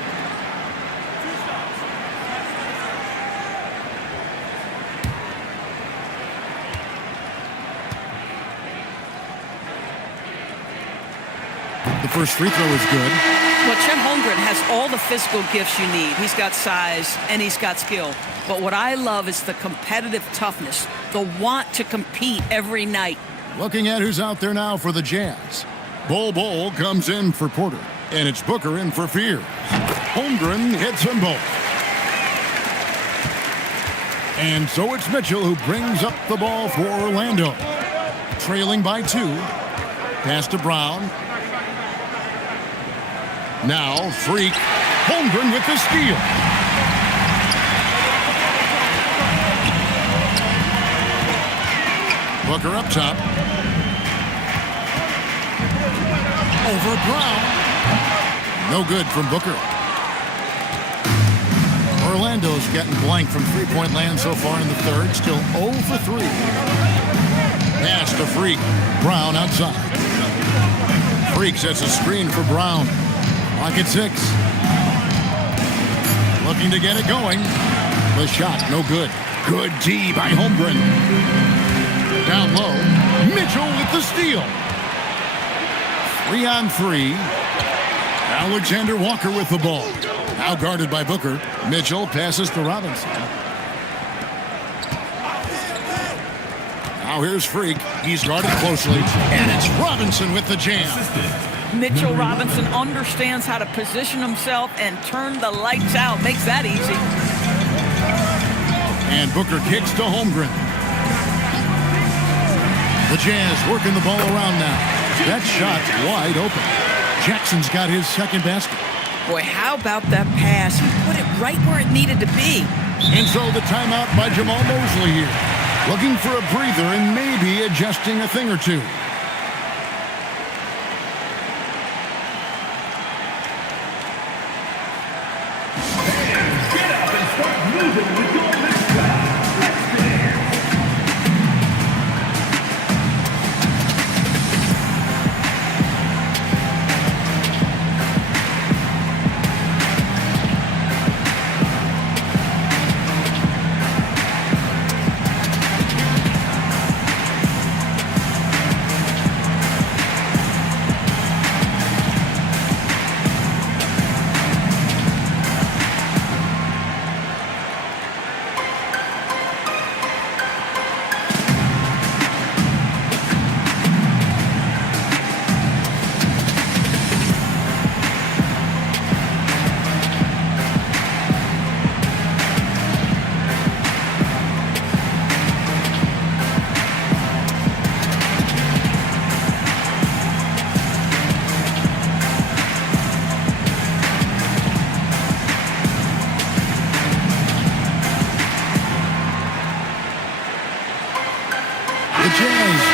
The first free throw is good. Well, Chet Holmgren has all the physical gifts you need. He's got size and he's got skill. But what I love is the competitive toughness, the want to compete every night. Looking at who's out there now for the Jazz. Bol comes in for Porter, and it's Booker in for Fear. Holmgren hits them both. And so it's Mitchell who brings up the ball for Orlando. Trailing by 2. Pass to Brown. Now, Freak. Holmgren with the steal. Booker up top. Over Brown. No good from Booker. Orlando's getting blank from three-point land so far in the third. Still 0 for 3. Pass to Freak. Brown outside. Freak sets a screen for Brown. Clock at 6. Looking to get it going. The shot, no good. Good D by Holmgren. Down low. Mitchell with the steal. 3 on 3. Alexander Walker with the ball. Now guarded by Booker. Mitchell passes to Robinson. Now here's Freak. He's guarded closely. And it's Robinson with the jam. Mitchell Robinson understands how to position himself and turn the lights out. Makes that easy. And Booker kicks to Holmgren. The Jazz working the ball around now. That shot wide open. Jackson's got his second basket. Boy, how about that pass? He put it right where it needed to be. And so the timeout by Jamal Mosley here. Looking for a breather and maybe adjusting a thing or two.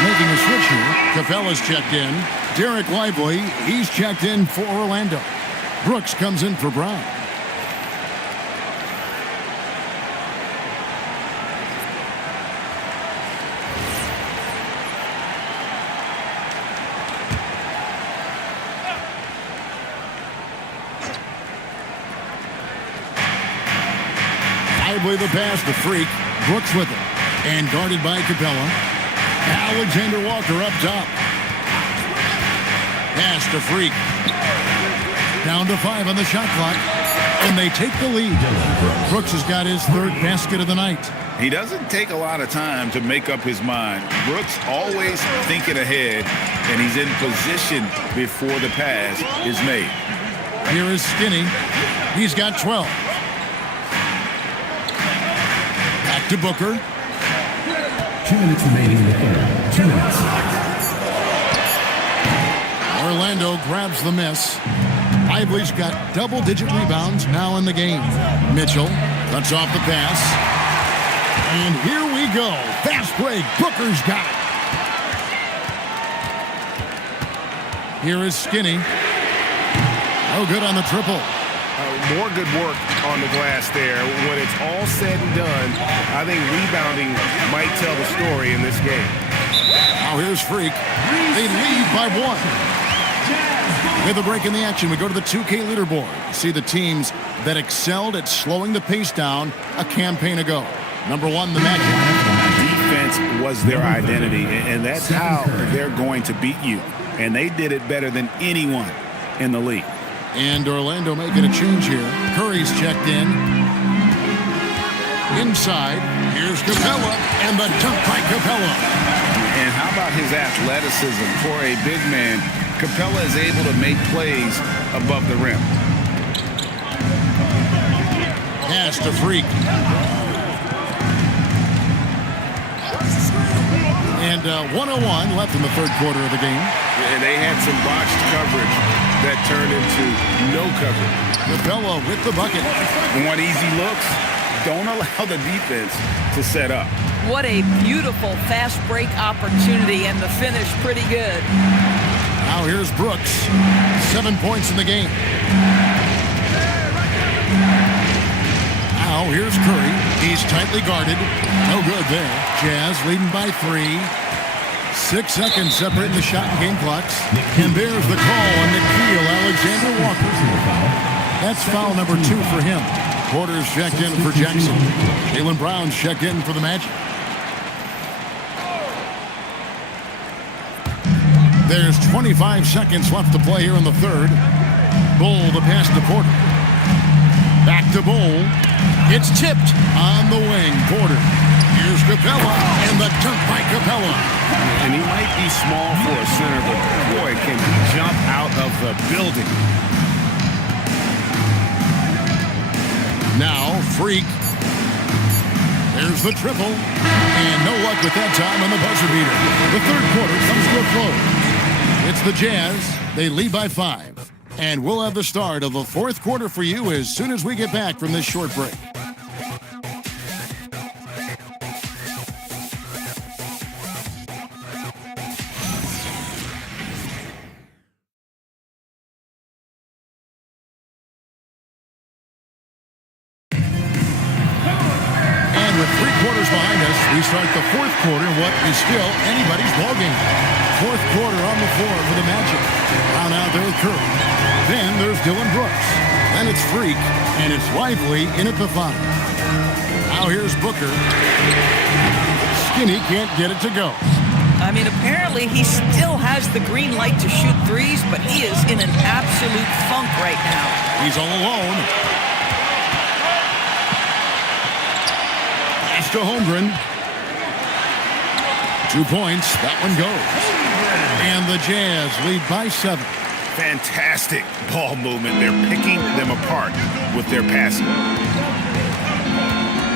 Making a switch here. Capella's checked in. Derek Lively, he's checked in for Orlando. Brooks comes in for Brown. Lively the pass to Freak. Brooks with it. And guarded by Capella. Alexander Walker up top. Pass to Freak. Down to 5 on the shot clock. And they take the lead. Brooks has got his third basket of the night. He doesn't take a lot of time to make up his mind. Brooks always thinking ahead, and he's in position before the pass is made. Here is Skinny. He's got 12. Back to Booker. 2 minutes remaining in the third. 2 minutes. Orlando grabs the miss. Lively's got double-digit rebounds now in the game. Mitchell cuts off the pass. And here we go. Fast break. Booker's got it. Here is Skinny. Oh, good on the triple. More good work on the glass there. When it's all said and done, I think rebounding might tell the story in this game. Now here's Freak. They lead by 1. With a break in the action, we go to the 2K leaderboard. See the teams that excelled at slowing the pace down a campaign ago. Number 1, the Magic. Defense was their identity, and that's how they're going to beat you. And they did it better than anyone in the league. And Orlando making a change here. Curry's checked in. Inside, here's Capella, and the dunk by Capella. And how about his athleticism for a big man? Capella is able to make plays above the rim. Pass to Freak. And 1:01 left in the third quarter of the game. And they had some botched coverage that turned into no coverage. Capella with the bucket. Want easy looks? Don't allow the defense to set up. What a beautiful fast break opportunity, and the finish pretty good. Now here's Brooks. 7 points in the game. Now here's Curry. He's tightly guarded. No good there. Jazz leading by 3. 6 seconds separating the shot and game clocks. And there's the call on Nickeil Alexander-Walker. That's foul number 2 for him. Porter's checked in for Jackson. Jaylen Brown's checked in for the Magic. There's 25 seconds left to play here in the third. Bull the pass to Porter. Back to Bull. It's tipped on the wing. Porter. Here's Capella, and the dunk by Capella. And he might be small for a center, but boy, can he jump out of the building. Now, Freak. There's the triple. And no luck with that time on the buzzer beater. The third quarter comes to a close. It's the Jazz. They lead by 5. And we'll have the start of the fourth quarter for you as soon as we get back from this short break. And with 3 quarters behind us, we start the fourth quarter in what is still anybody's ballgame. Fourth quarter on the floor for the Magic. Brown out there with Curry. Then there's Dylan Brooks. Then it's Freak, and it's Lively in at the 5. Now here's Booker. Skinny can't get it to go. I mean, apparently he still has the green light to shoot threes, but he is in an absolute funk right now. He's all alone. Pass to Holmgren. 2 points. That one goes. And the Jazz lead by 7. Fantastic ball movement. They're picking them apart with their passing.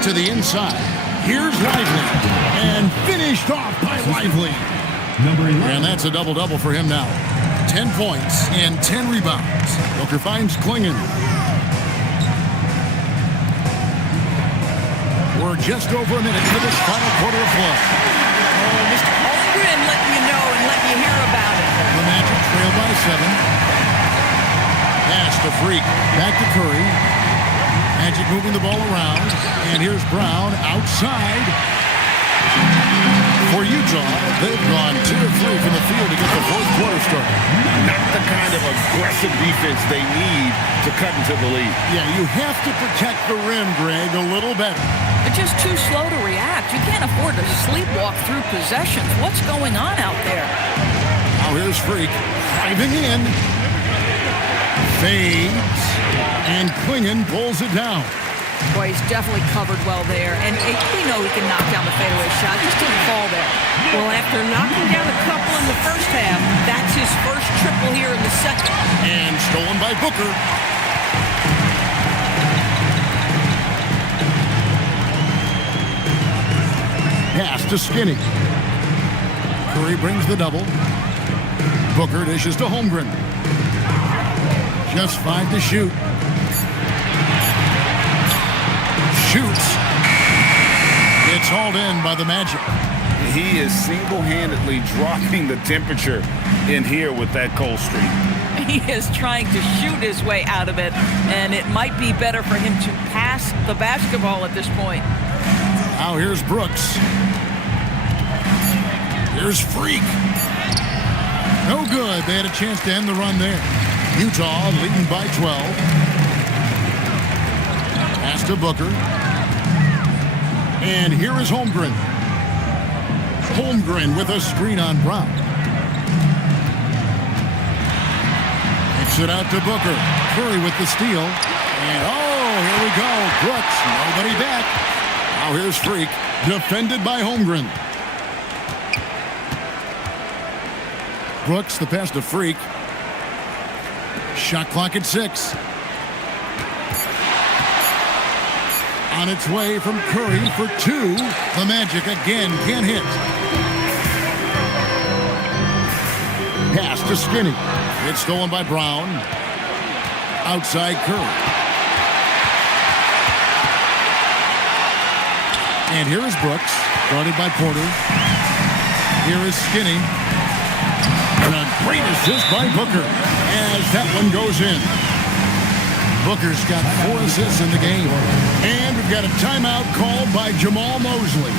To the inside. Here's Lively. And finished off by Lively. And that's a double-double for him now. 10 points and 10 rebounds. Booker finds Klingon. We're just over a minute into this final quarter of play. Oh, Mr. Holmgren letting you know and letting you hear about it. The Magic trail by 7. Pass to Freak. Back to Curry. Magic moving the ball around. And here's Brown outside. For Utah, they've gone 2 of 3 from the field to get the fourth quarter started. Not the kind of aggressive defense they need to cut into the lead. Yeah, you have to protect the rim, Greg, a little better. They're just too slow to react. You can't afford to sleepwalk through possessions. What's going on out there? Now here's Freak driving in. Fades. And Klingon pulls it down. Boy, he's definitely covered well there. And we know he can knock down the fadeaway shot. Just didn't fall there. Well, after knocking down a couple in the first half, that's his first triple here in the second. And stolen by Booker. Pass to Skinny. Curry brings the double. Booker dishes to Holmgren. Just 5 to shoot. Shoots. It's hauled in by the Magic. He is single-handedly dropping the temperature in here with that cold streak. He is trying to shoot his way out of it, and it might be better for him to pass the basketball at this point. Now here's Brooks. Here's Freak. No good. They had a chance to end the run there. Utah leading by 12. Pass to Booker. And here is Holmgren. Holmgren with a screen on Brown. Kicks it out to Booker. Curry with the steal. And here we go. Brooks, nobody back. Now here's Freak. Defended by Holmgren. Brooks, the pass to Freak. Shot clock at 6. On its way from Curry for 2. The Magic again can't hit. Pass to Skinny. It's stolen by Brown. Outside Curry. And here is Brooks, guarded by Porter. Here is Skinny. And a great assist by Booker as that one goes in. Booker's got 4 assists in the game. And we've got a timeout called by Jamal Mosley.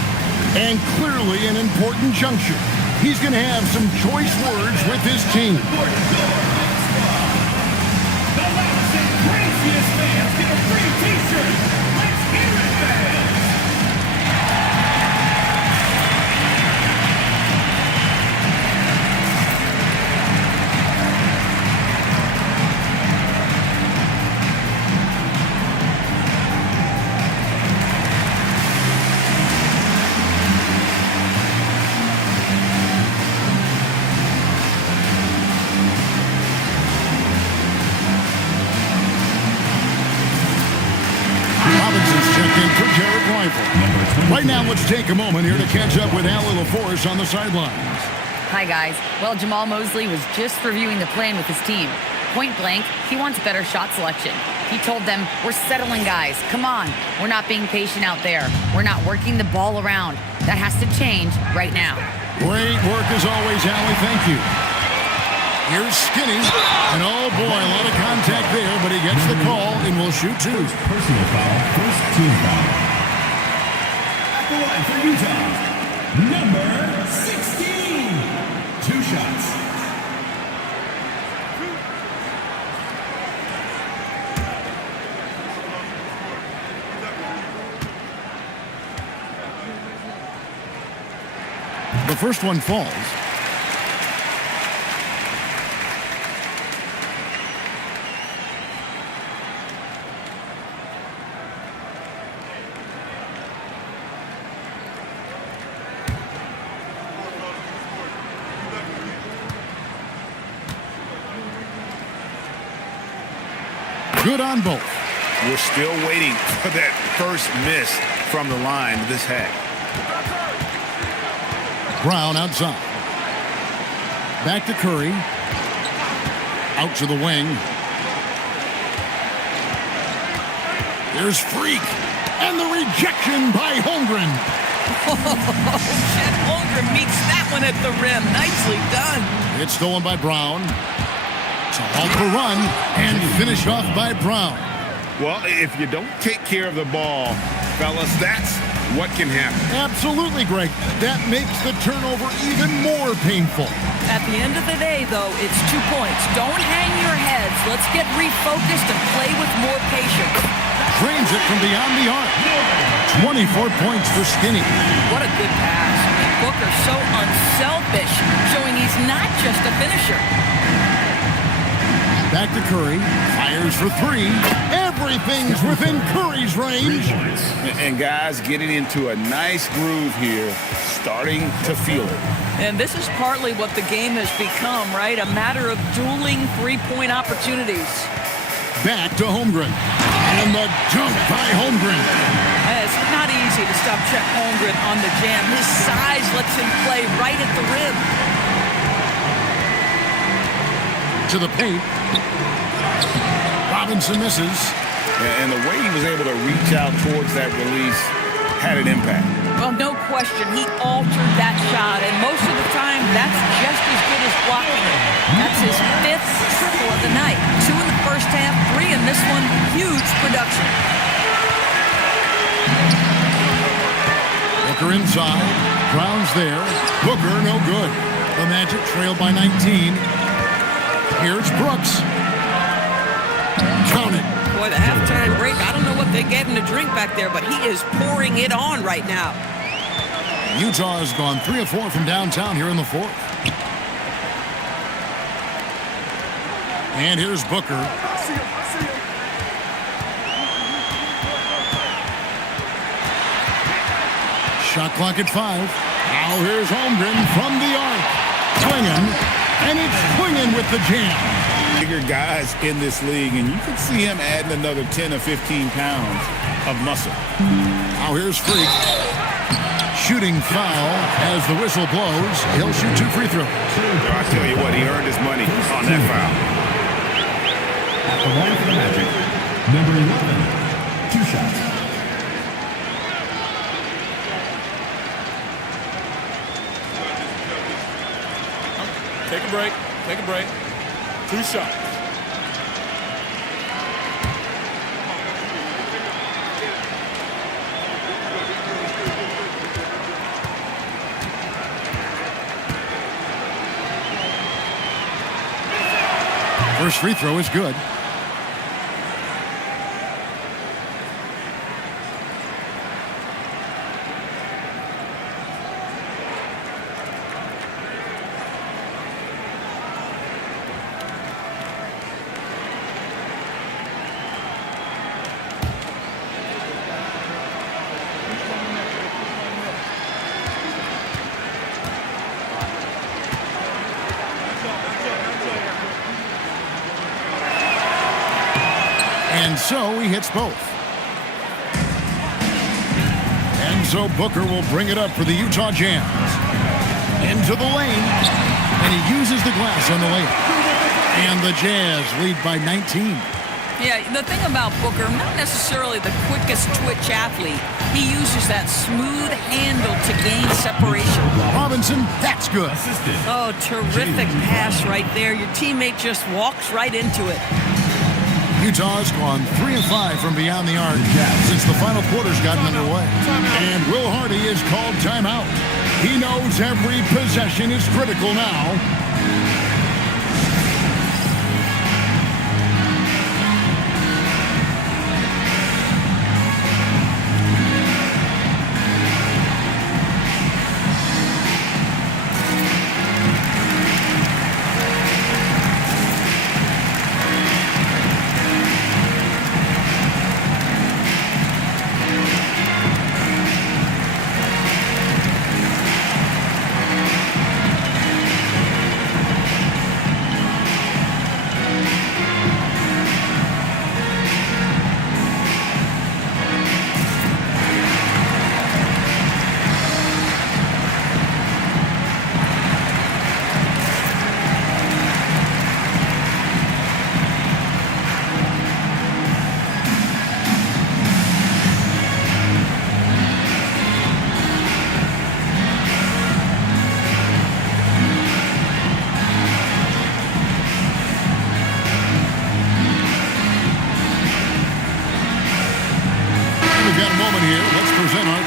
And clearly an important juncture. He's going to have some choice words with his team. The loudest and craziest fans get a free t-shirt. Let's hear it, fans! Right now, let's take a moment here to catch up with Allie LaForce on the sidelines. Hi, guys. Well, Jamal Mosley was just reviewing the plan with his team. Point blank, he wants better shot selection. He told them, we're settling, guys. Come on. We're not being patient out there. We're not working the ball around. That has to change right now. Great work as always, Allie. Thank you. Here's Skinny. And oh, boy, a lot of contact there, but he gets the call and will shoot 2. Personal foul, first team foul. The line for Utah, number 16. 2 shots. The first one falls. Good on both. We're still waiting for that first miss from the line this half. Brown outside. Back to Curry. Out to the wing. There's Freak. And the rejection by Holmgren. Chet Holmgren meets that one at the rim. Nicely done. It's stolen by Brown. So off the run and finished off by Brown. Well, if you don't take care of the ball, fellas, that's what can happen. Absolutely, Greg. That makes the turnover even more painful. At the end of the day, though, it's 2 points. Don't hang your heads. Let's get refocused and play with more patience. Drains it from beyond the arc. 24 points for Skinny. What a good pass. I mean, Booker so unselfish, showing he's not just a finisher. Back to Curry. Fires for three. Everything's within Curry's range. And guys getting into a nice groove here, starting to feel it. And this is partly what the game has become, right? A matter of dueling three-point opportunities. Back to Holmgren. And the dunk by Holmgren. It's not easy to stop Chet Holmgren on the jam. His size lets him play right at the rim. To the paint. Robinson misses. And the way he was able to reach out towards that release had an impact. Well, no question, he altered that shot, and most of the time, that's just as good as blocking it. That's his 5th triple of the night. 2 in the first half, 3 in this one. Huge production. Booker inside. Browns there. Booker, no good. The Magic trail by 19. Here's Brooks. Count it. Boy, the halftime break, I don't know what they gave him to drink back there, but he is pouring it on right now. Utah has gone 3 of 4 from downtown here in the 4th. And here's Booker. Shot clock at 5. Now here's Holmgren from the arc. Swinging, and it's swinging with the jam. Bigger guys in this league, and you can see him adding another 10 or 15 pounds of muscle. Now here's Freak. Shooting foul as the whistle blows. He'll shoot 2 free throws. I tell you what, he earned his money on that foul. At the line for the Magic, number 11, 2 shots. Take a break. Take a break. 2 shots. First free throw is good. And so he hits both. And so Booker will bring it up for the Utah Jazz. Into the lane. And he uses the glass on the layup. And the Jazz lead by 19. Yeah, the thing about Booker, not necessarily the quickest twitch athlete. He uses that smooth handle to gain separation. Robinson, that's good. Oh, terrific pass right there. Your teammate just walks right into it. Utah's gone 3 of 5 from beyond the arc since the final quarter's gotten underway. And Will Hardy is called timeout. He knows every possession is critical now.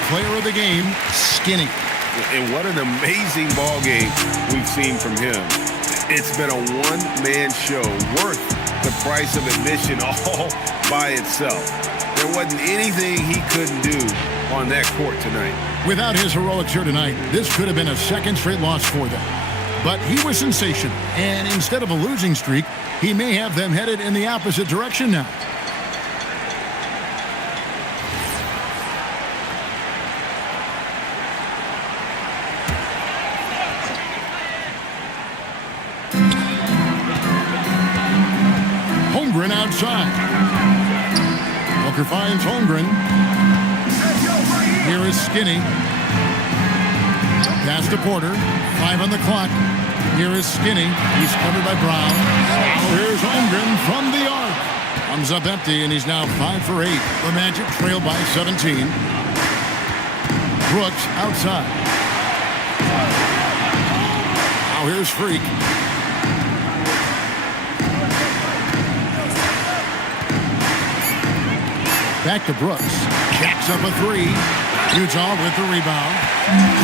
Player of the game, Skinny. And what an amazing ball game we've seen from him. It's been a one-man show worth the price of admission all by itself. There wasn't anything he couldn't do on that court tonight. Without his heroics here tonight, this could have been a second straight loss for them. But he was sensational, and instead of a losing streak, he may have them headed in the opposite direction now. Holmgren outside. Booker finds Holmgren. Here is Skinny. Pass to Porter. 5 on the clock. Here is Skinny. He's covered by Brown. Now here's Holmgren from the arc. Comes up empty, and he's now 5 for 8. The Magic trail by 17. Brooks outside. Now here's Freak. Back to Brooks. Jacks up a 3. Utah with the rebound.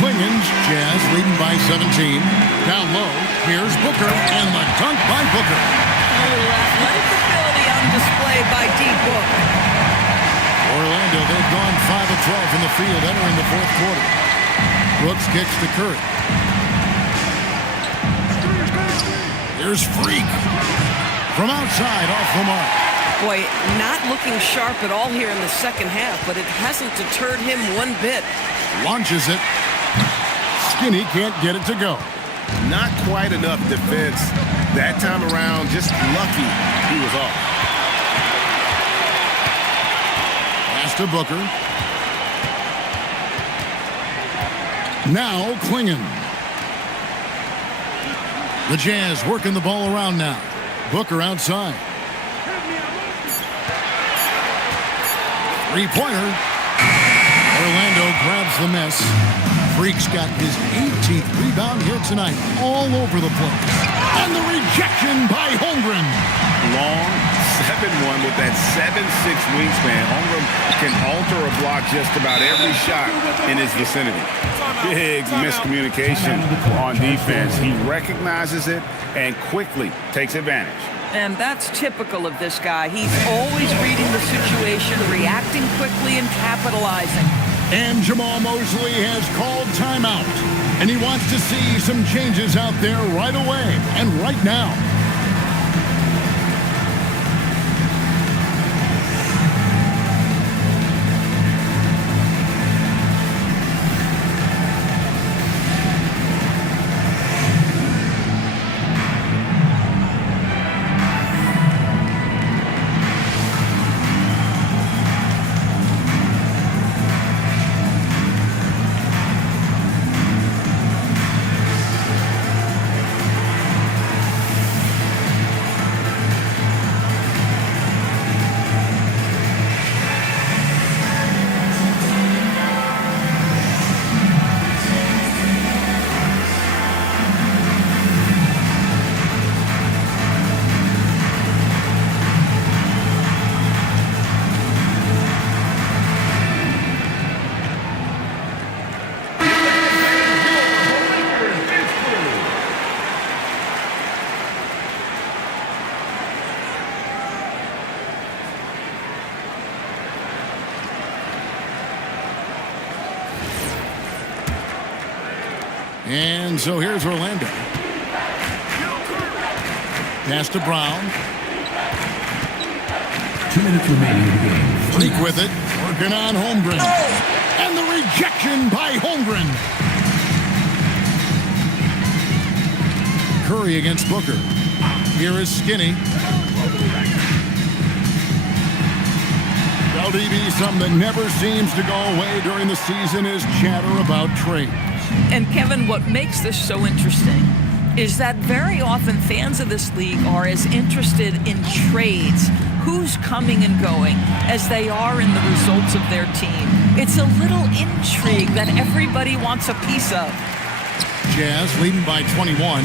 Klingen's Jazz leading by 17. Down low. Here's Booker and the dunk by Booker. Oh, athletic ability on display by D. Book. Orlando, they've gone 5 of 12 from the field entering the fourth quarter. Brooks kicks to Curry. Here's Freak. From outside off the mark. Boy, not looking sharp at all here in the second half, but it hasn't deterred him one bit. Launches it. Skinny can't get it to go. Not quite enough defense that time around. Just lucky he was off. Pass to Booker. Now Klingen. The Jazz working the ball around now. Booker outside. Three-pointer. Orlando grabs the miss. Freak's got his 18th rebound here tonight. All over the place. And the rejection by Holmgren. Long 7-1 with that 7'6" wingspan. Holmgren can alter or block just about every shot in his vicinity. Big miscommunication on defense. He recognizes it and quickly takes advantage. And that's typical of this guy. He's always reading the situation, reacting quickly, and capitalizing. And Jamal Mosley has called timeout. And he wants to see some changes out there right away and right now. And so here's Orlando. Pass to Brown. 2 minutes remaining in the game. Freak with it. Working on Holmgren. And the rejection by Holmgren. Curry against Booker. Here is Skinny. LDB, something that never seems to go away during the season is chatter about trades. And Kevin, what makes this so interesting is that very often fans of this league are as interested in trades, who's coming and going, as they are in the results of their team. It's a little intrigue that everybody wants a piece of. Jazz leading by 21.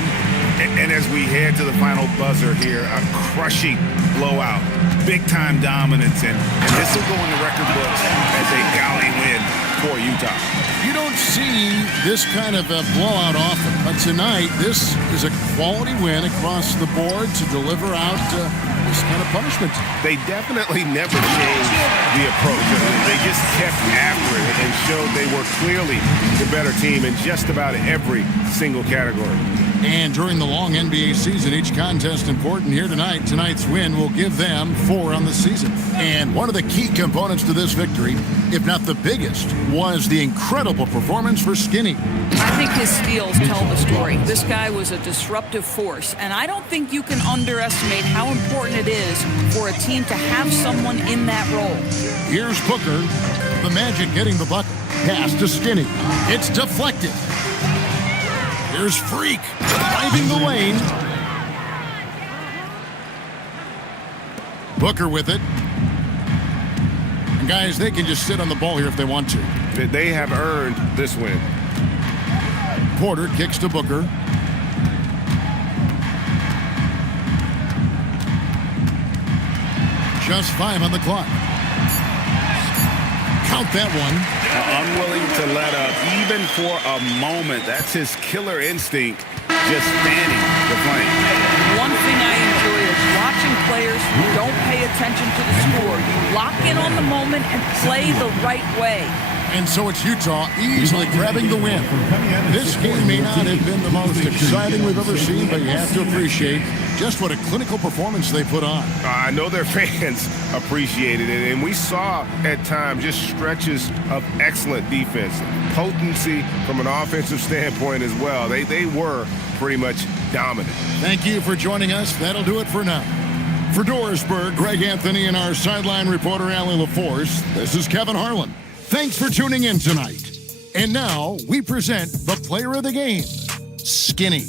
And as we head to the final buzzer here, a crushing blowout, big-time dominance, and this will go in the record books as a galley win for Utah. You don't see this kind of a blowout often, but tonight this is a quality win across the board to deliver out this kind of punishment. They definitely never changed the approach. They just kept after it and showed they were clearly the better team in just about every single category. And during the long NBA season, each contest important. Here tonight, tonight's win will give them 4 on the season. And one of the key components to this victory, if not the biggest, was the incredible performance for Skinny. I think his steals tell the story. This guy was a disruptive force, and I don't think you can underestimate how important it is for a team to have someone in that role. Here's Booker. The Magic getting the bucket. Pass to Skinny. It's deflected. Here's Freak driving the lane. Booker with it. And guys, they can just sit on the ball here if they want to. They have earned this win. Porter kicks to Booker. Just 5 on the clock. Count that one. Unwilling to let up even for a moment. That's his killer instinct, just fanning the flame. One thing I enjoy is watching players who don't pay attention to the score. You lock in on the moment and play the right way. And so it's Utah easily grabbing the win. This game may not have been the most exciting we've ever seen, but you have to appreciate just what a clinical performance they put on. I know their fans appreciated it, and we saw at times just stretches of excellent defense, potency from an offensive standpoint as well. They were pretty much dominant. Thank you for joining us. That'll do it for now. For Dorisburg, Greg Anthony, and our sideline reporter, Allie LaForce, this is Kevin Harlan. Thanks for tuning in tonight. And now we present the player of the game, Skinny.